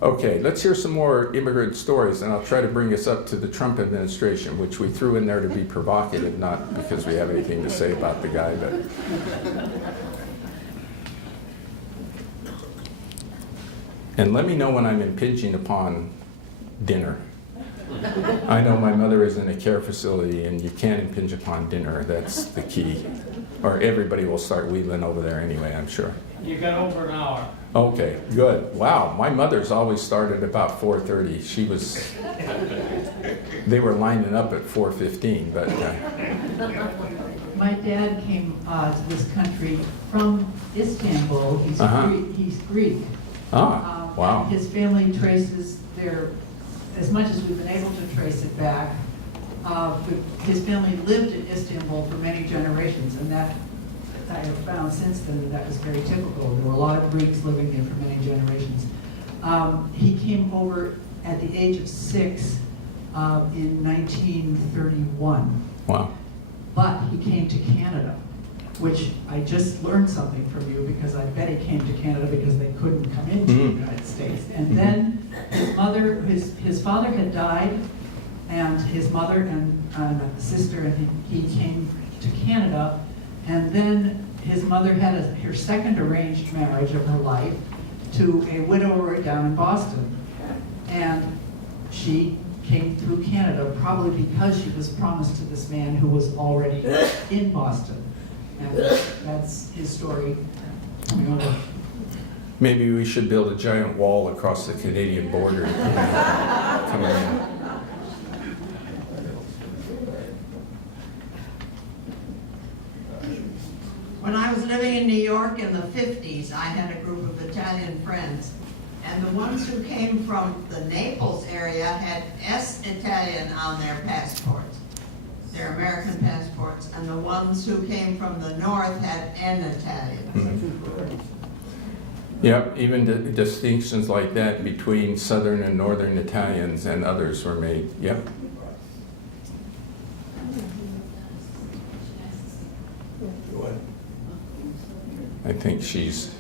Okay, let's hear some more immigrant stories, and I'll try to bring us up to the Trump administration, which we threw in there to be provocative, not because we have anything to say about the guy, but... And let me know when I'm impinging upon dinner. I know my mother is in a care facility and you can't impinge upon dinner. That's the key. Or everybody will start wheeling over there anyway, I'm sure. You got over an hour. Okay, good. Wow, my mother's always started about 4:30. They were lining up at 4:15, but... My dad came to this country from Istanbul. He's Greek. Wow. His family traces their, as much as we've been able to trace it back, his family lived in Istanbul for many generations, and that I have found since then that was very typical. There were a lot of Greeks living there for many generations. He came over at the age of 6 in 1931. Wow. But he came to Canada, which I just learned something from you, because I bet he came to Canada because they couldn't come into the United States. And then his father had died, and his mother and sister, and he came to Canada. And then his mother had her second arranged marriage of her life to a widower down in Boston. And she came through Canada probably because she was promised to this man who was already in Boston. And that's his story coming over. Maybe we should build a giant wall across the Canadian border coming in. living in New York in the 50s, I had a group of Italian friends. And the ones who came from the Naples area had S Italian on their passports, their American passports. And the ones who came from the north had N Italian. Yep, even distinctions like that between Southern and Northern Italians and others were made. Yep. What? Oh. I think she's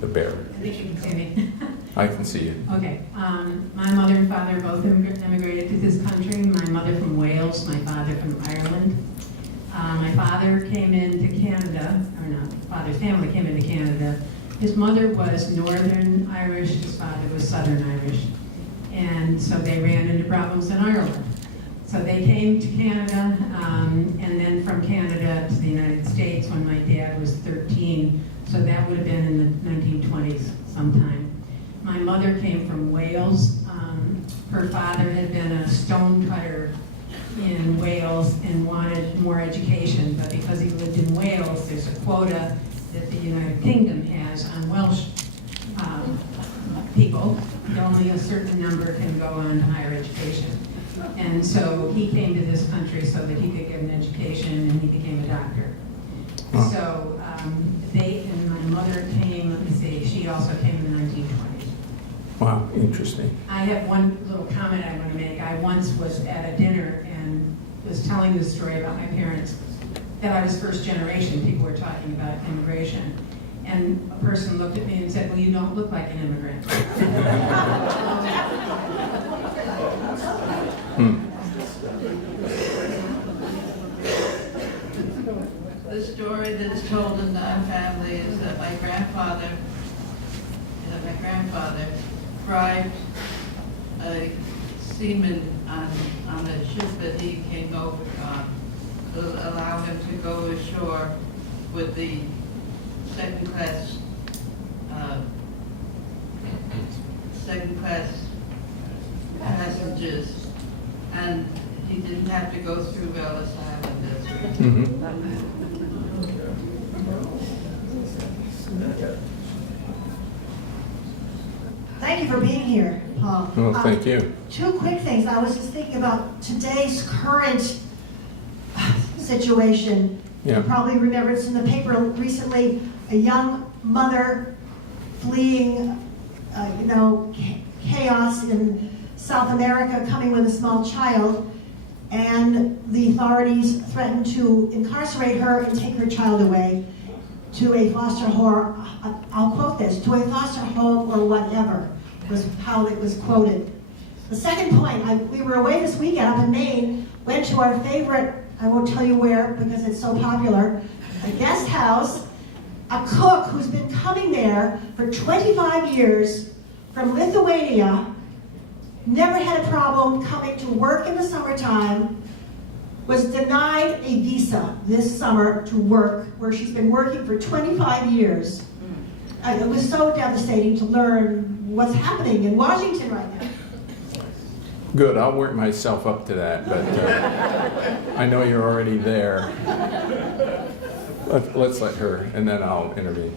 the bearer. I think you can see me. I can see you. Okay, my mother and father both immigrated to this country. My mother from Wales, my father from Ireland. My father came into Canada, or not, father's family came into Canada. His mother was Northern Irish, his father was Southern Irish. And so they ran into problems in Ireland. So they came to Canada, and then from Canada to the United States when my dad was 13. So that would have been in the 1920s sometime. My mother came from Wales. Her father had been a stone cutter in Wales and wanted more education, but because he lived in Wales, there's a quota that the United Kingdom has on Welsh people. Only a certain number can go on to higher education. And so he came to this country so that he could get an education, and he became a doctor. Huh. So and my mother came, let me see, she also came in the 1920s. Wow, interesting. I have one little comment I want to make. I once was at a dinner and was telling the story about my parents, that I was first generation. People were talking about immigration. And a person looked at me and said, well, you don't look like an immigrant. The story that's told in our family is that my grandfather bribed a seaman on a ship that he came over on to allow him to go ashore with the second class passengers, and he didn't have to go through Ellis Island. Thank you for being here, Paul. Well, thank you. Two quick things. I was just thinking about today's current situation. Yeah. You probably remember it's in the paper recently, a young mother fleeing, chaos in South America, coming with a small child, and the authorities threatened to incarcerate her and take her child away to a foster home, I'll quote this, to a foster home or whatever, was how it was quoted. The second point, we were away this weekend up in Maine, went to our favorite, I won't tell you where because it's so popular, a guest house, a cook who's been coming there for 25 years from Lithuania, never had a problem coming to work in the summertime, was denied a visa this summer to work, where she's been working for 25 years. It was so devastating to learn what's happening in Washington right now. Good, I'll work myself up to that, but I know you're already there. Let's let her, and then I'll intervene.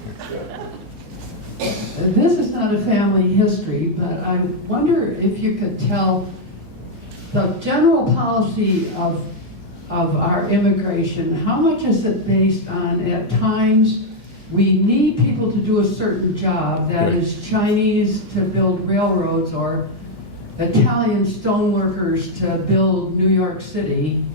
This is not a family history, but I wonder if you could tell the general policy of our immigration. How much is it based on, at times, we need people to do a certain job, that Good. is Chinese to build railroads or Italian stoneworkers to build New York City,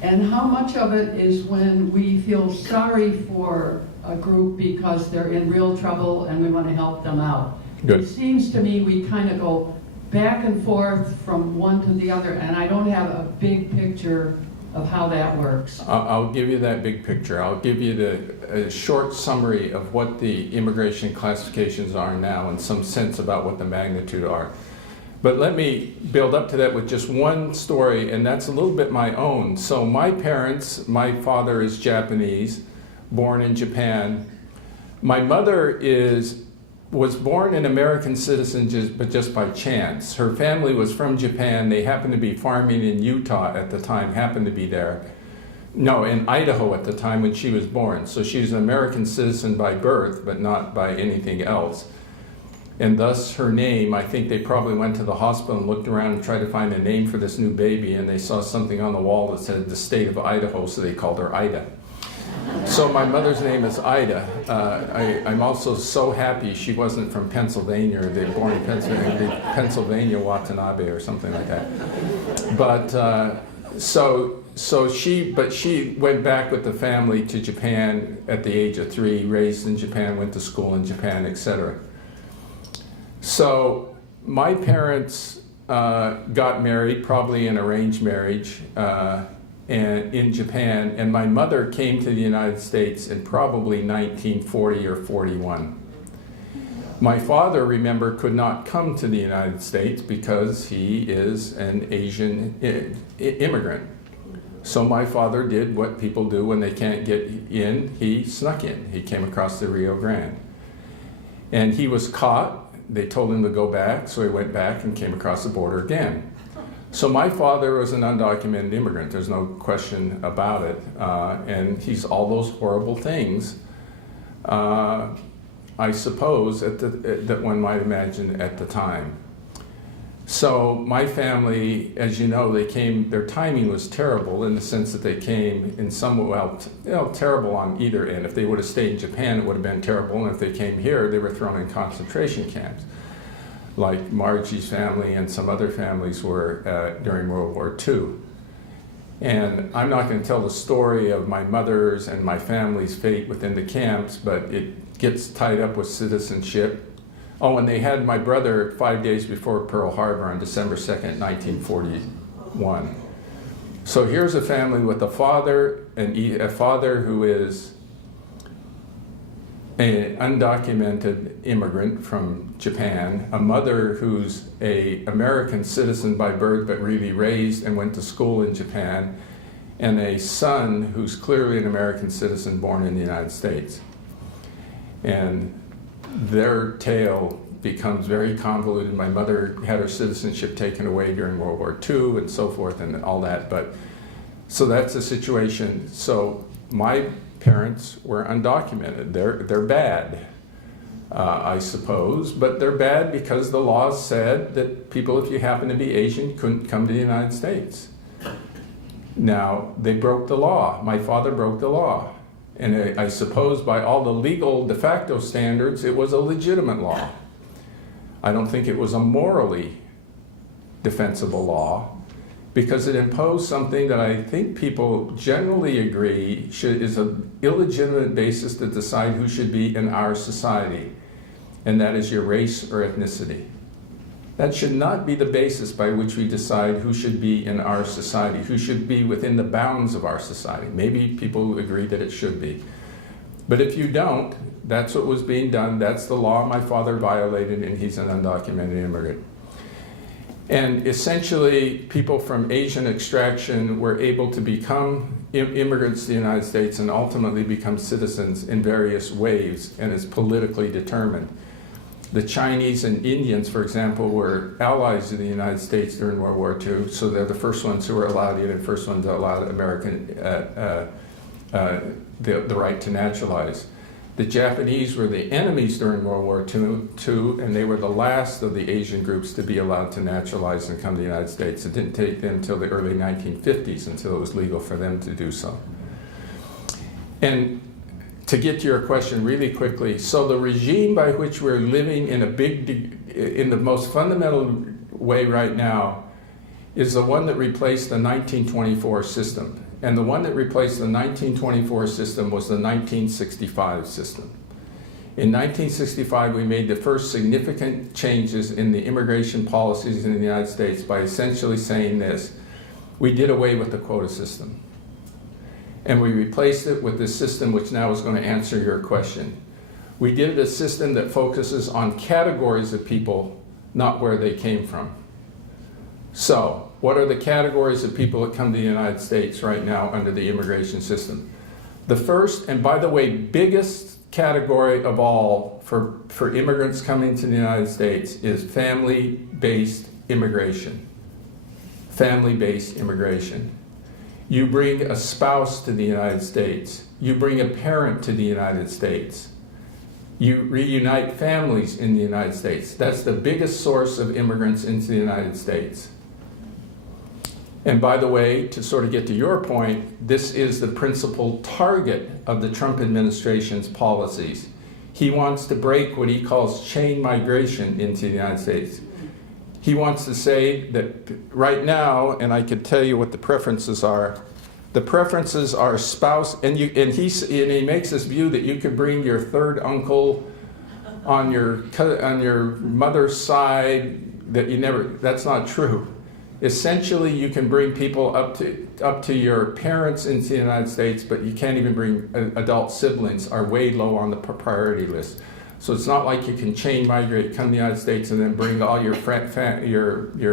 and how much of it is when we feel sorry for a group because they're in real trouble and we want to help them out. Good. It seems to me we kind of go back and forth from one to the other, and I don't have a big picture of how that works. I'll give you that big picture. I'll give you a short summary of what the immigration classifications are now and some sense about what the magnitude are. But let me build up to that with just one story, and that's a little bit my own. So my parents, my father is Japanese, born in Japan. My mother was born an American citizen, but just by chance. Her family was from Japan. They happened to be farming in Utah at the time, happened to be there. No, in Idaho at the time when she was born. So she was an American citizen by birth, but not by anything else. And thus her name, I think they probably went to the hospital and looked around and tried to find a name for this new baby, and they saw something on the wall that said the state of Idaho, so they called her Ida. So my mother's name is Ida. I'm also so happy she wasn't from Pennsylvania, or they were born in Pennsylvania Watanabe or something like that. But she went back with the family to Japan at the age of 3, raised in Japan, went to school in Japan, etc. So my parents got married, probably an arranged marriage, and in Japan, and my mother came to the United States in probably 1940 or 41. My father, remember, could not come to the United States because he is an Asian immigrant. So my father did what people do when they can't get in. He snuck in. He came across the Rio Grande. And he was caught. They told him to go back, so he went back and came across the border again. So my father was an undocumented immigrant. There's no question about it. And he's all those horrible things, I suppose, that one might imagine at the time. So my family, as you know, their timing was terrible in the sense that they came in terrible on either end. If they would have stayed in Japan, it would have been terrible. And if they came here, they were thrown in concentration camps, like Margie's family and some other families were during World War II. And I'm not going to tell the story of my mother's and my family's fate within the camps, but it gets tied up with citizenship. Oh, and they had my brother 5 days before Pearl Harbor on December 2nd, 1941. So here's a family with a father who is an undocumented immigrant from Japan, a mother who's an American citizen by birth but really raised and went to school in Japan, and a son who's clearly an American citizen born in the United States. And their tale becomes very convoluted. My mother had her citizenship taken away during World War II and so forth and all that. So that's the situation. So my parents were undocumented. They're bad, I suppose, but they're bad because the law said that people, if you happen to be Asian, couldn't come to the United States. Now, they broke the law. My father broke the law. And I suppose by all the legal de facto standards, it was a legitimate law. I don't think it was a morally defensible law because it imposed something that I think people generally agree is an illegitimate basis to decide who should be in our society, and that is your race or ethnicity. That should not be the basis by which we decide who should be in our society, who should be within the bounds of our society. Maybe people agree that it should be. But if you don't, that's what was being done. That's the law my father violated, and he's an undocumented immigrant. And essentially, people from Asian extraction were able to become immigrants to the United States and ultimately become citizens in various ways, and is politically determined. The Chinese and Indians, for example, were allies of the United States during World War II, so they're the first ones who were allowed in and first ones that allowed American the right to naturalize. The Japanese were the enemies during World War II, and they were the last of the Asian groups to be allowed to naturalize and come to the United States. It didn't take them until the early 1950s until it was legal for them to do so. And to get to your question really quickly, so the regime by which we're living in the most fundamental way right now is the one that replaced the 1924 system. And the one that replaced the 1924 system was the 1965 system. In 1965, we made the first significant changes in the immigration policies in the United States by essentially saying this: we did away with the quota system. And we replaced it with this system which now is going to answer your question. We did a system that focuses on categories of people, not where they came from. So, what are the categories of people that come to the United States right now under the immigration system? The first, and by the way, biggest category of all for immigrants coming to the United States is family-based immigration. Family-based immigration. You bring a spouse to the United States. You bring a parent to the United States. You reunite families in the United States. That's the biggest source of immigrants into the United States. And by the way, to sort of get to your point, this is the principal target of the Trump administration's policies. He wants to break what he calls chain migration into the United States. He wants to say that right now, and I could tell you what the preferences are. The preferences are spouse, and he makes this view that you could bring your third uncle on your mother's side. That's not true. Essentially, you can bring people up to your parents into the United States, but you can't even bring adult siblings. Are way low on the priority list. So it's not like you can chain migrate, come to the United States, and then bring all your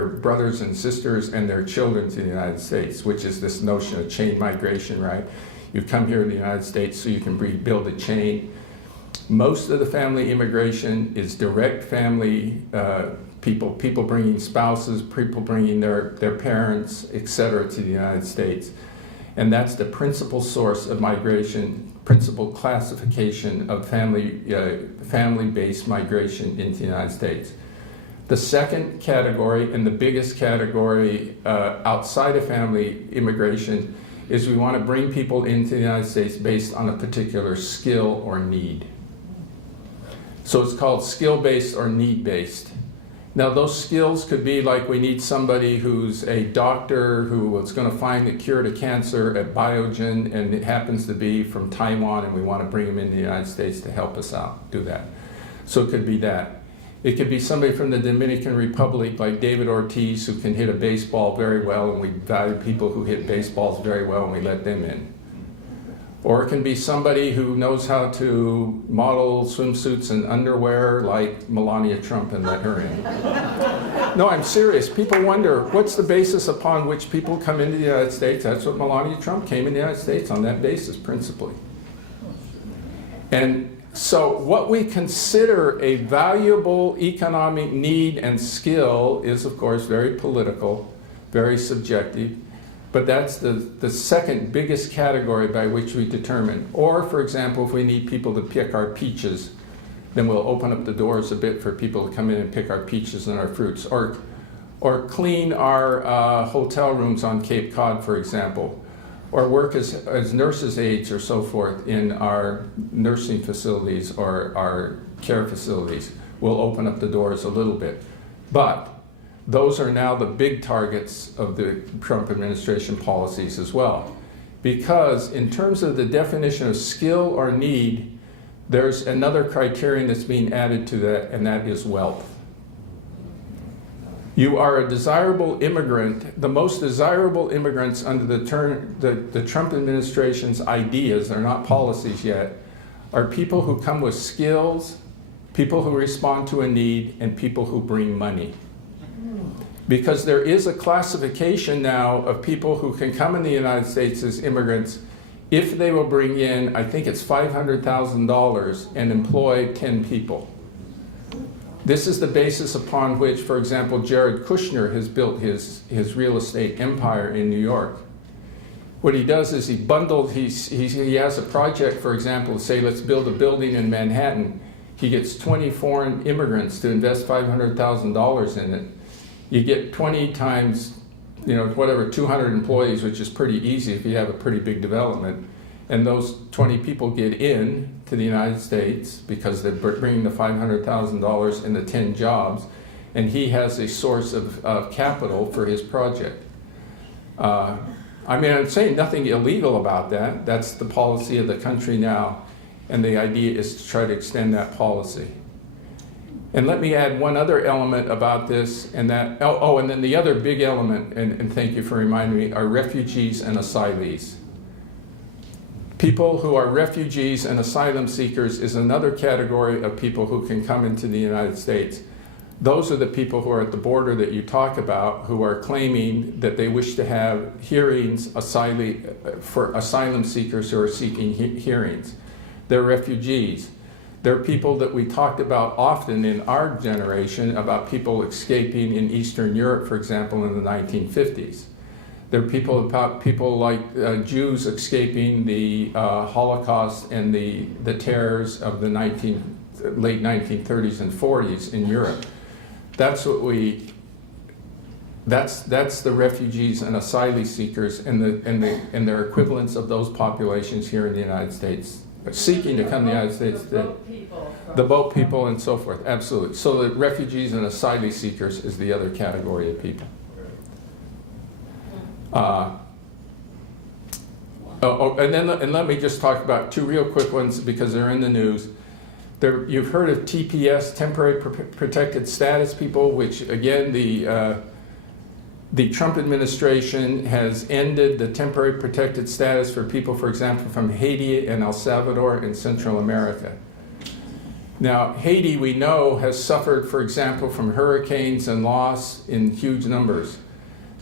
brothers and sisters and their children to the United States, which is this notion of chain migration, right? You come here to the United States so you can build a chain. Most of the family immigration is direct family people bringing spouses, people bringing their parents, etc., to the United States. And that's the principal source of migration, principal classification of family-based migration into the United States. The second category, and the biggest category outside of family immigration, is we want to bring people into the United States based on a particular skill or need. So it's called skill-based or need-based. Now those skills could be like we need somebody who's a doctor who is going to find the cure to cancer at Biogen, and it happens to be from Taiwan, and we want to bring him into the United States to help us out, do that. So it could be that. It could be somebody from the Dominican Republic like David Ortiz who can hit a baseball very well, and we value people who hit baseballs very well, and we let them in. Or it can be somebody who knows how to model swimsuits and underwear like Melania Trump and let her in. No, I'm serious. People wonder, what's the basis upon which people come into the United States? That's what Melania Trump came in the United States on that basis, principally. And so what we consider a valuable economic need and skill is, of course, very political, very subjective. But that's the second biggest category by which we determine. Or, for example, if we need people to pick our peaches, then we'll open up the doors a bit for people to come in and pick our peaches and our fruits. Or clean our hotel rooms on Cape Cod, for example. Or work as nurses' aides or so forth in our nursing facilities or our care facilities. We'll open up the doors a little bit. But those are now the big targets of the Trump administration policies as well. Because in terms of the definition of skill or need, there's another criterion that's being added to that, and that is wealth. You are a desirable immigrant. The most desirable immigrants under the Trump administration's ideas, they're not policies yet, are people who come with skills, people who respond to a need, and people who bring money. Because there is a classification now of people who can come in the United States as immigrants if they will bring in, I think it's $500,000 and employ 10 people. This is the basis upon which, for example, Jared Kushner has built his real estate empire in New York. What he does is he has a project, for example, say let's build a building in Manhattan. He gets 20 foreign immigrants to invest $500,000 in it. You get 20 times, 200 employees, which is pretty easy if you have a pretty big development. And those 20 people get in to the United States because they're bringing the $500,000 and the 10 jobs. And he has a source of capital for his project. I'm saying nothing illegal about that. That's the policy of the country now. And the idea is to try to extend that policy. And let me add one other element about this, and then the other big element, and thank you for reminding me, are refugees and asylees. People who are refugees and asylum seekers is another category of people who can come into the United States. Those are the people who are at the border that you talk about, who are claiming that they wish to have hearings for asylum seekers who are seeking hearings. They're refugees. There are people that we talked about often in our generation, about people escaping in Eastern Europe, for example, in the 1950s. There are people like Jews escaping the Holocaust and the terrors of the late 1930s and 40s in Europe. That's what that's the refugees and asylum seekers and their equivalents of those populations here in the United States, seeking to come to the United States. The boat people and so forth, absolutely. So the refugees and asylum seekers is the other category of people. And let me just talk about two real quick ones because they're in the news. You've heard of TPS, temporary protected status people, which again the Trump administration has ended the temporary protected status for people, for example, from Haiti and El Salvador in Central America. Now, Haiti, we know, has suffered, for example, from hurricanes and loss in huge numbers.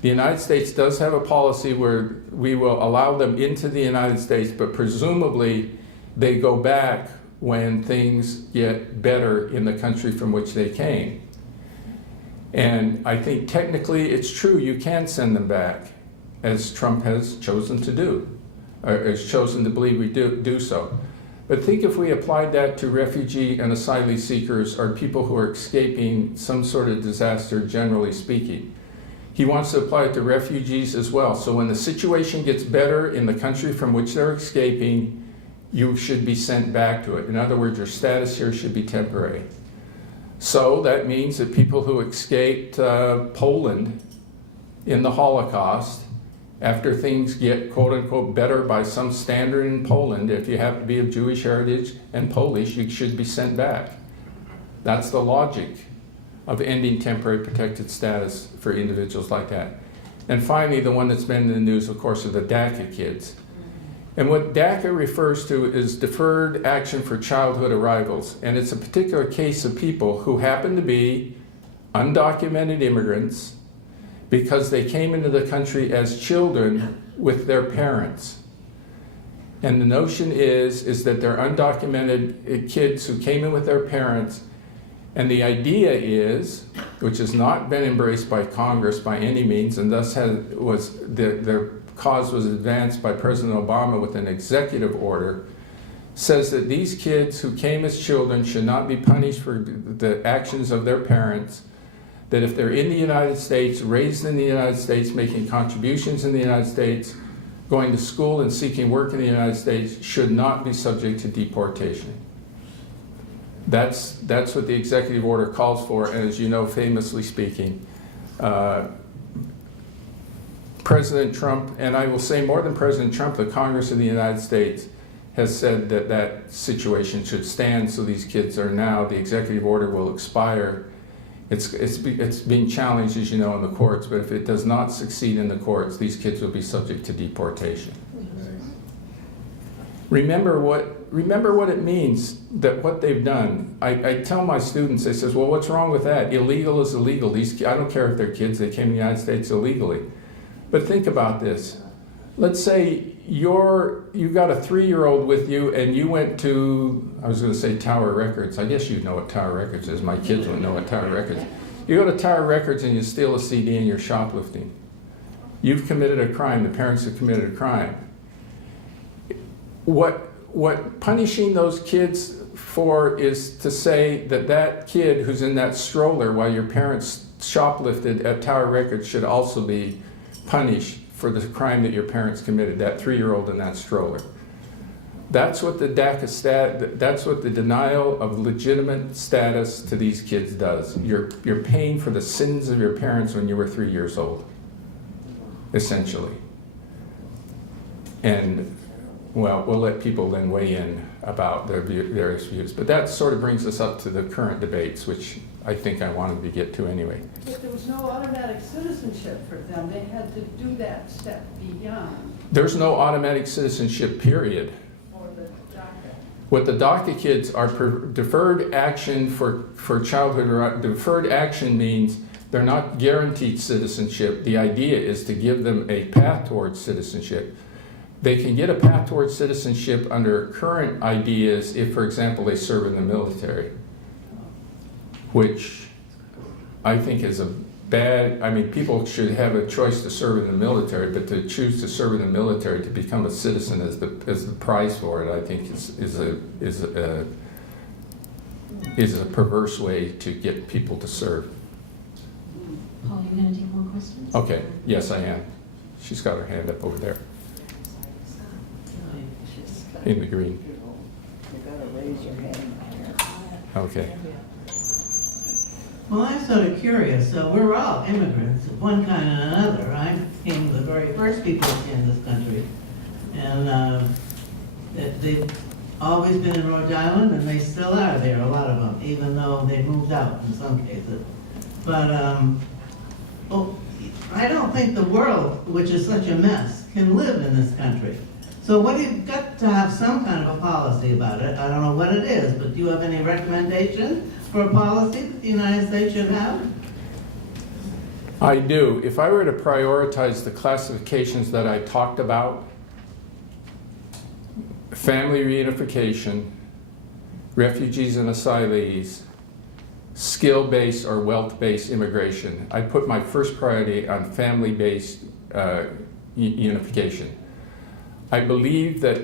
The United States does have a policy where we will allow them into the United States, but presumably they go back when things get better in the country from which they came. And I think technically it's true, you can send them back, as Trump has chosen to do, or has chosen to believe we do so. But think if we applied that to refugee and asylum seekers or people who are escaping some sort of disaster, generally speaking. He wants to apply it to refugees as well. So when the situation gets better in the country from which they're escaping, you should be sent back to it. In other words, your status here should be temporary. So that means that people who escaped Poland in the Holocaust, after things get quote unquote better by some standard in Poland, if you have to be of Jewish heritage and Polish, you should be sent back. That's the logic of ending temporary protected status for individuals like that. And finally, the one that's been in the news, of course, are the DACA kids. And what DACA refers to is Deferred Action for Childhood Arrivals. And it's a particular case of people who happen to be undocumented immigrants because they came into the country as children with their parents. And the notion is that they're undocumented kids who came in with their parents. And the idea is, which has not been embraced by Congress by any means, and thus the cause was advanced by President Obama with an executive order, says that these kids who came as children should not be punished for the actions of their parents, that if they're in the United States, raised in the United States, making contributions in the United States, going to school and seeking work in the United States, should not be subject to deportation. That's what the executive order calls for, and as you know, famously speaking, President Trump, and I will say more than President Trump, the Congress of the United States has said that that situation should stand, so these kids are now, the executive order will expire. It's being challenged, as you know, in the courts, but if it does not succeed in the courts, these kids will be subject to deportation. Remember what it means, that what they've done. I tell my students, they says, well, what's wrong with that? Illegal is illegal. I don't care if they're kids, they came to the United States illegally. But think about this. Let's say you got a 3-year-old with you and you went to, I was going to say Tower Records. I guess you know what Tower Records is. My kids would know what Tower Records is. You go to Tower Records and you steal a CD and you're shoplifting. You've committed a crime. The parents have committed a crime. What punishing those kids for is to say that kid who's in that stroller while your parents shoplifted at Tower Records should also be punished for the crime that your parents committed, that 3-year-old in that stroller. That's what the DACA that's what the denial of legitimate status to these kids does. You're paying for the sins of your parents when you were 3 years old, essentially. And well, we'll let people then weigh in about their various views. But that sort of brings us up to the current debates, which I think I wanted to get to anyway. But there was no automatic citizenship for them. They had to do that step beyond. There's no automatic citizenship, period. For the DACA. What the DACA kids are deferred action for childhood. Deferred action means they're not guaranteed citizenship. The idea is to give them a path towards citizenship. They can get a path towards citizenship under current ideas if, for example, they serve in the military, which I think is a bad. I mean, people should have a choice to serve in the military, but to choose to serve in the military to become a citizen as the price for it, I think is a perverse way to get people to serve. Paul, you gonna take more questions? Okay, yes, I am. She's got her hand up over there in the green. You gotta raise your hand. Okay. Well, I'm sort of curious. So we're all immigrants of one kind and another. I came the very first people in this country. And they've always been in Rhode Island, and they still are there, a lot of them, even though they moved out in some cases. But I don't think the world, which is such a mess, can live in this country. So what do you got to have some kind of a policy about it? I don't know what it is, but do you have any recommendation for a policy that the United States should have? I do. If I were to prioritize the classifications that I talked about, family reunification, refugees and asylees, skill-based or wealth-based immigration, I put my first priority on family-based unification. I believe that,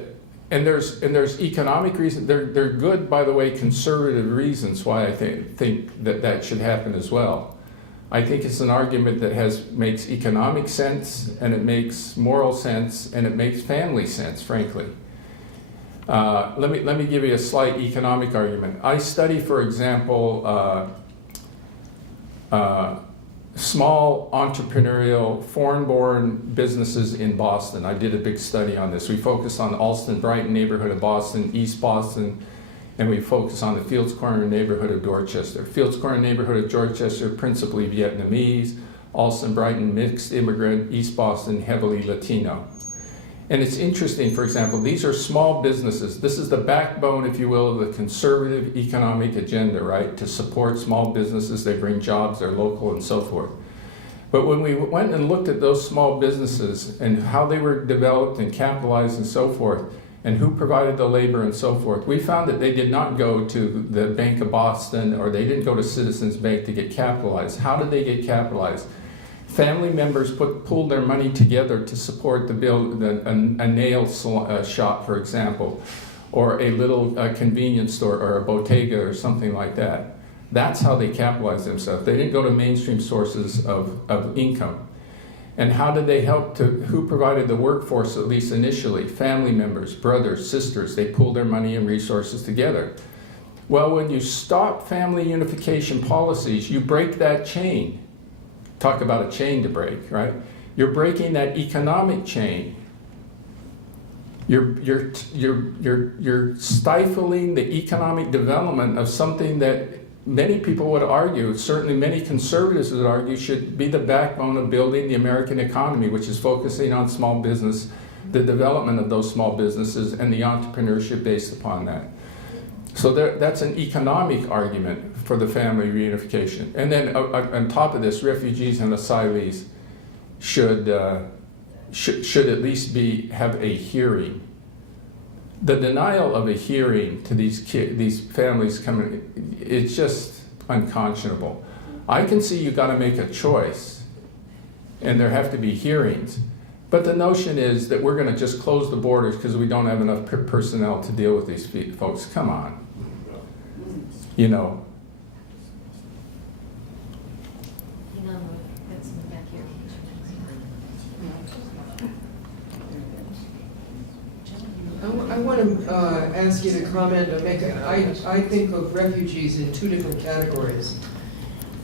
and there's economic reasons. They're good, by the way, conservative reasons why I think that should happen as well. I think it's an argument that makes economic sense, and it makes moral sense, and it makes family sense, frankly. Let me give you a slight economic argument. I study, for example, small entrepreneurial foreign-born businesses in Boston. I did a big study on this. We focused on the Allston-Brighton neighborhood of Boston, East Boston, and we focused on the Fields Corner neighborhood of Dorchester. Fields Corner neighborhood of Dorchester, principally Vietnamese, Allston-Brighton, mixed immigrant, East Boston, heavily Latino. And it's interesting, for example, these are small businesses. This is the backbone, if you will, of the conservative economic agenda, right? To support small businesses, they bring jobs, they're local and so forth. But when we went and looked at those small businesses and how they were developed and capitalized and so forth, and who provided the labor and so forth, we found that they did not go to the Bank of Boston or they didn't go to Citizens Bank to get capitalized. How did they get capitalized? Family members pooled their money together to support the build, a nail shop, for example, or a little convenience store or a bodega or something like that. That's how they capitalized themselves. They didn't go to mainstream sources of income. And how did they help who provided the workforce, at least initially? Family members, brothers, sisters. They pooled their money and resources together. Well, when you stop family unification policies, you break that chain. Talk about a chain to break, right? You're breaking that economic chain. You're stifling the economic development of something that many people would argue, certainly many conservatives would argue, should be the backbone of building the American economy, which is focusing on small business, the development of those small businesses, and the entrepreneurship based upon that. So that's an economic argument for the family reunification. And then on top of this, refugees and asylees should at least have a hearing. The denial of a hearing to these families coming, it's just unconscionable. I can see you got to make a choice, and there have to be hearings. But the notion is that we're going to just close the borders because we don't have enough personnel to deal with these folks. Come on. You know. Hang on, we've got someone back here. I want to ask you to comment or I think of refugees in two different categories.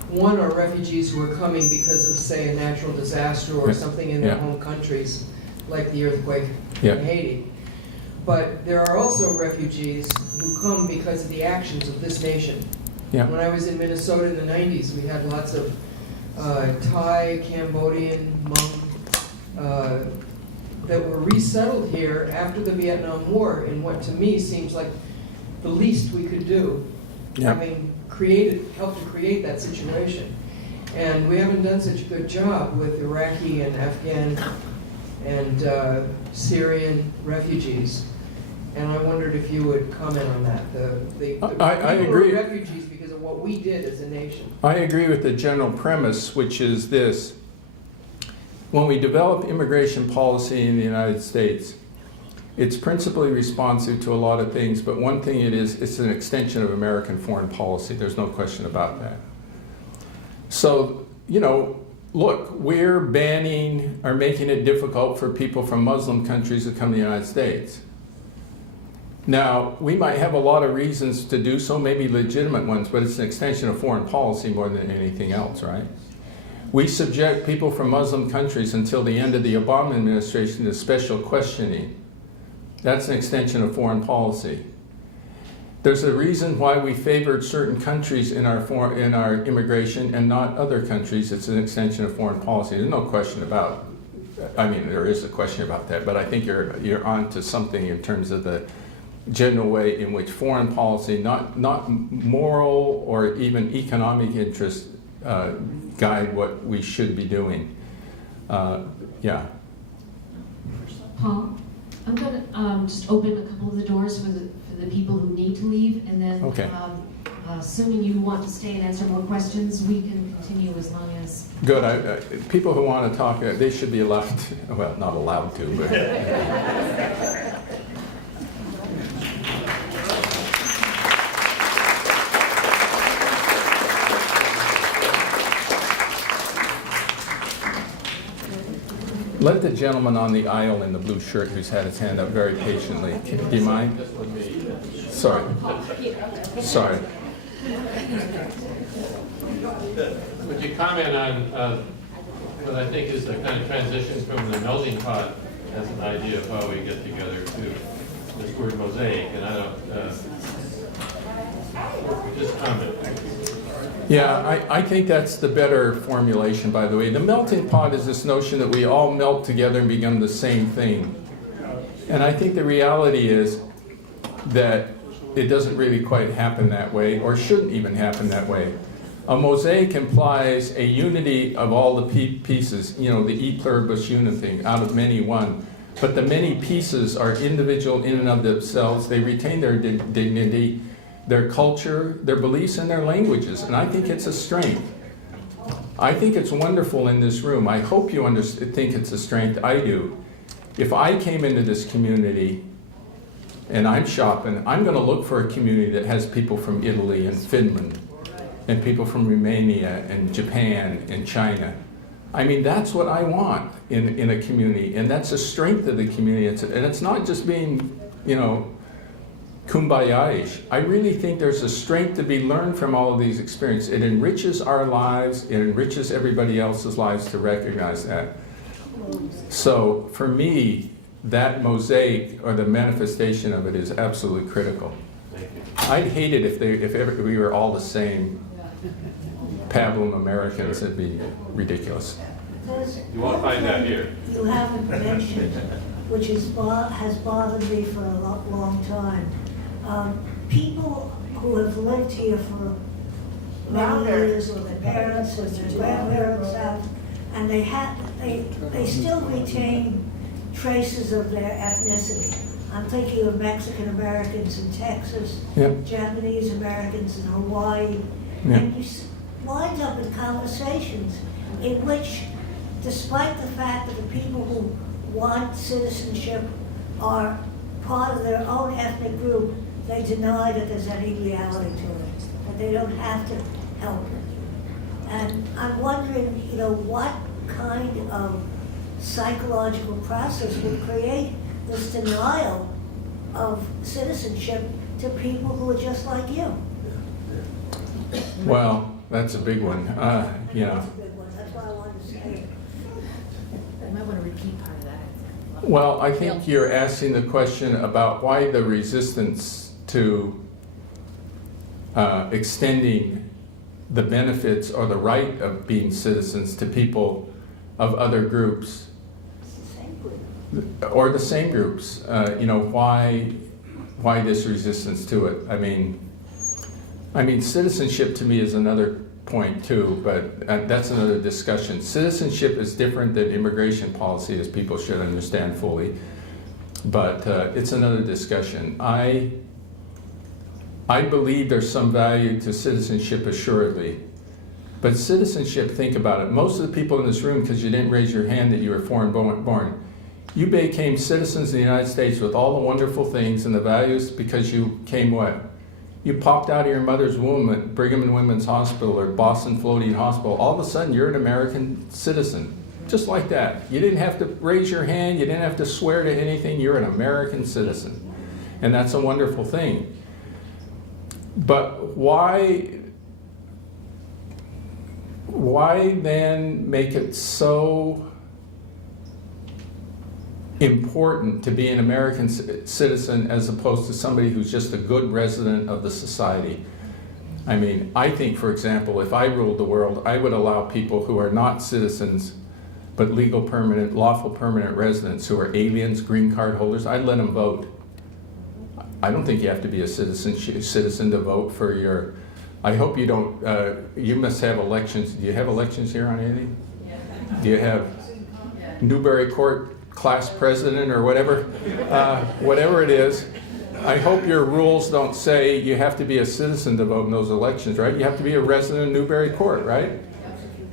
One are refugees who are coming because of, say, a natural disaster or something in their home countries, like the earthquake in Haiti. But there are also refugees who come because of the actions of this nation. When I was in Minnesota in the 90s, we had lots of Thai, Cambodian, Hmong that were resettled here after the Vietnam War in what to me seems like the least we could do, having helped to create that situation. And we haven't done such a good job with Iraqi and Afghan and Syrian refugees. And I wondered if you would comment on that. The I people agree. who are refugees because of what we did as a nation. I agree with the general premise, which is this. When we develop immigration policy in the United States, it's principally responsive to a lot of things, but one thing it is, it's an extension of American foreign policy. There's no question about that. So, you know, look, we're banning or making it difficult for people from Muslim countries to come to the United States. Now, we might have a lot of reasons to do so, maybe legitimate ones, but it's an extension of foreign policy more than anything else, right? We subject people from Muslim countries until the end of the Obama administration to special questioning. That's an extension of foreign policy. There's a reason why we favored certain countries in our immigration and not other countries. It's an extension of foreign policy. There's no question about, I mean, there is a question about that, but I think you're on to something in terms of the general way in which foreign policy, not moral or even economic interests, guide what we should be doing. Yeah. Paul, I'm going to just open a couple of the doors for the people who need to leave, and then Okay. assuming you want to stay and answer more questions, we can continue as long as. Good. People who want to talk, they should be allowed to, well, not allowed to, but. Let the gentleman on the aisle in the blue shirt who's had his hand up very patiently. Do you mind? Sorry. Sorry. Would you comment on what I think is the kind of transition from the melting pot as an idea of how we get together to this word mosaic? And I don't, just comment. Yeah, I think that's the better formulation, by the way. The melting pot is this notion that we all melt together and become the same thing. And I think the reality is that it doesn't really quite happen that way, or shouldn't even happen that way. A mosaic implies a unity of all the pieces, you know, the e pluribus unum thing, out of many one. But the many pieces are individual in and of themselves. They retain their dignity, their culture, their beliefs, and their languages. And I think it's a strength. I think it's wonderful in this room. I hope you think it's a strength. I do. If I came into this community and I'm shopping, I'm going to look for a community that has people from Italy and Finland and people from Romania and Japan and China. I mean, that's what I want in a community, and that's a strength of the community. And it's not just being, you know, kumbaya-ish. I really think there's a strength to be learned from all of these experiences. It enriches our lives, it enriches everybody else's lives to recognize that. So for me, that mosaic or the manifestation of it is absolutely critical. I'd hate it if we were all the same pablum Americans. It'd be ridiculous. You won't find that here. You haven't mentioned, which has bothered me for a long time. People who have lived here for many years, or their parents or their grandparents have, and they still retain traces of their ethnicity. I'm thinking of Mexican Americans in Texas, Yep. Japanese Americans in Hawaii, Yep. and you wind up in conversations in which, despite the fact that the people who want citizenship are part of their own ethnic group, they deny that there's any reality to it, that they don't have to help it. And I'm wondering, you know, what kind of psychological process would create this denial of citizenship to people who are just like you? Well, that's a big one. Yeah. That's a big one. That's why I wanted to say it. You might want to repeat part of that. Well, I think you're asking the question about why the resistance to extending the benefits or the right of being citizens to people of other groups. Or the same groups. You know, why this resistance to it? I mean, citizenship to me is another point too, but that's another discussion. Citizenship is different than immigration policy, as people should understand fully, but it's another discussion. I believe there's some value to citizenship, assuredly. But citizenship, think about it. Most of the people in this room, because you didn't raise your hand that you were foreign born, you became citizens of the United States with all the wonderful things and the values because you came what? You popped out of your mother's womb at Brigham and Women's Hospital or Boston Floating Hospital. All of a sudden, you're an American citizen. Just like that. You didn't have to raise your hand. You didn't have to swear to anything. You're an American citizen. And that's a wonderful thing. But why then make it so important to be an American citizen as opposed to somebody who's just a good resident of the society? I mean, I think, for example, if I ruled the world, I would allow people who are not citizens but legal permanent, lawful permanent residents who are aliens, green card holders, I'd let them vote. I don't think you have to be a citizen to vote for your, I hope you don't, you must have elections. Do you have elections here on anything? Do you have Newbury Court class president or whatever? Whatever it is, I hope your rules don't say you have to be a citizen to vote in those elections, right? You have to be a resident of Newbury Court, right?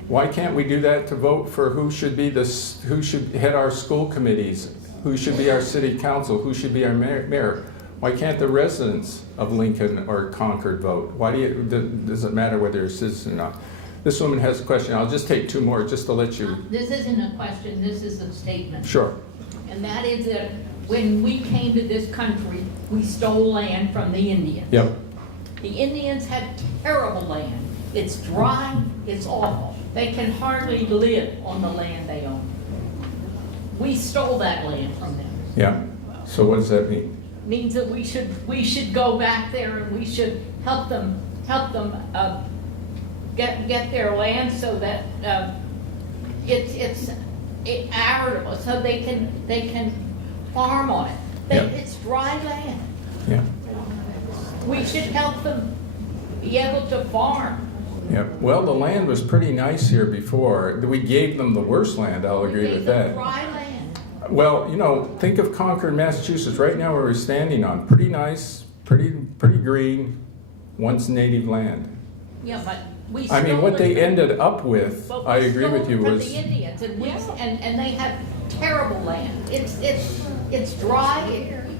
Why can't we do that to vote for who should be who should head our school committees, who should be our city council, who should be our mayor? Why can't the residents of Lincoln or Concord vote? Why does it matter whether you're a citizen or not? This woman has a question. I'll just take two more just to let you. This isn't a question, this is a statement. Sure. And that is that when we came to this country, we stole land from the Indians. Yep. The Indians had terrible land. It's dry, it's awful. They can hardly live on the land they own. We stole that land from them. Yeah. So what does that mean? Means that we should go back there and we should help them get their land so that it's arable, so they can farm on it. It's dry land. Yeah. We should help them be able to farm. Yeah. Well, the land was pretty nice here before. We gave them the worst land. I'll agree with that. Dry land. Well, you know, think of Concord, Massachusetts. Right now, where we're standing on, pretty nice, pretty green, once native land. Yeah, but we. I mean, what they ended up with, I agree with you, was the Indians, and they have terrible land. It's dry.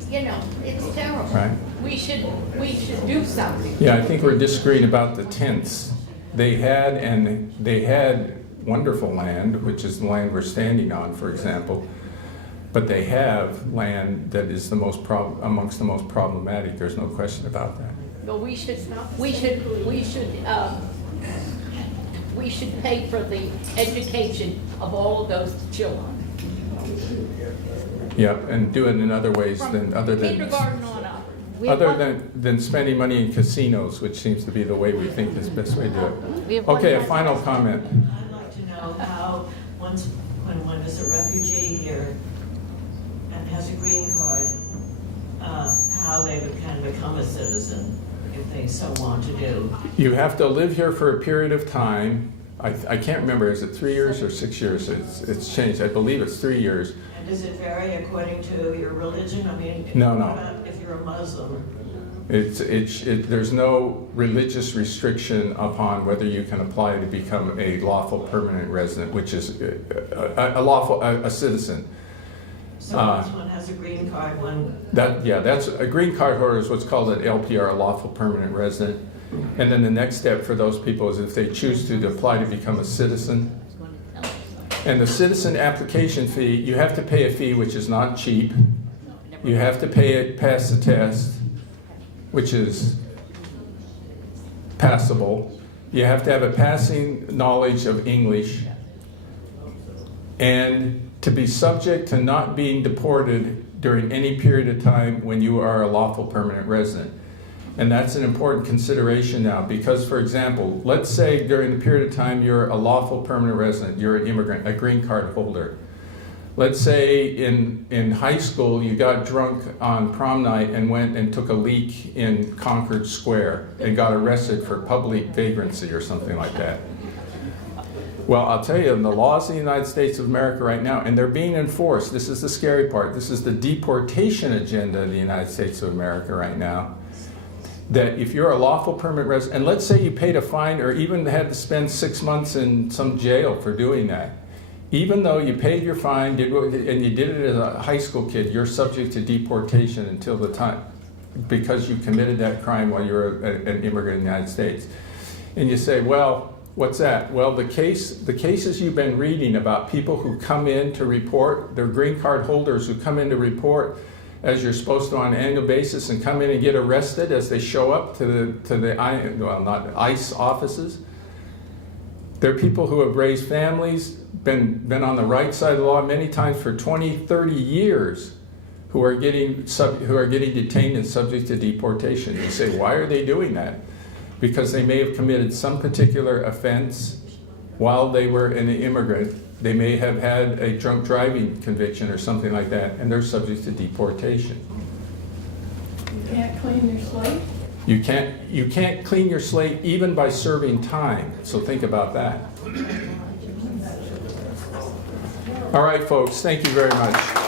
You know, it's terrible. Right. We should do something. Yeah, I think we're disagreeing about the tenths. They had wonderful land, which is the land we're standing on, for example. But they have land that is amongst the most problematic. There's no question about that. But we should pay for the education of all of those children. Yeah, and do it in other ways than kindergarten on up. Than spending money in casinos, which seems to be the way we think is the best way to do it. Okay, a final comment. I'd like to know how when one is a refugee here and has a green card, how they would kind of become a citizen if they so want to do. You have to live here for a period of time. I can't remember, is it 3 years or 6 years? It's changed. I believe it's 3 years. And does it vary according to your religion? I mean, No. If you're a Muslim. There's no religious restriction upon whether you can apply to become a lawful permanent resident, which is a citizen. So once one has a green card, That's a green card holder is what's called an LPR, a lawful permanent resident. And then the next step for those people is if they choose to apply to become a citizen. And the citizen application fee, you have to pay a fee which is not cheap. You have to pay it, pass the test, which is passable. You have to have a passing knowledge of English. And to be subject to not being deported during any period of time when you are a lawful permanent resident. And that's an important consideration now because, for example, let's say during the period of time you're a lawful permanent resident, you're an immigrant, a green card holder. Let's say in high school you got drunk on prom night and went and took a leak in Concord Square and got arrested for public vagrancy or something like that. Well, I'll tell you, the laws in the United States of America right now, and they're being enforced, this is the scary part, this is the deportation agenda of the United States of America right now. that if you're a lawful permanent resident, and let's say you paid a fine or even had to spend 6 months in some jail for doing that, even though you paid your fine and you did it as a high school kid, you're subject to deportation until the time, because you committed that crime while you're an immigrant in the United States. And you say, well, what's that? Well, the cases you've been reading about people who come in to report, they're green card holders who come in to report as you're supposed to on an annual basis and come in and get arrested as they show up to the ICE offices. They're people who have raised families, been on the right side of the law many times for 20, 30 years, who are getting detained and subject to deportation. You say, why are they doing that? Because they may have committed some particular offense while they were an immigrant. They may have had a drunk driving conviction or something like that, and they're subject to deportation. You can't clean your slate? You can't clean your slate even by serving time, so think about that. All right, folks, thank you very much.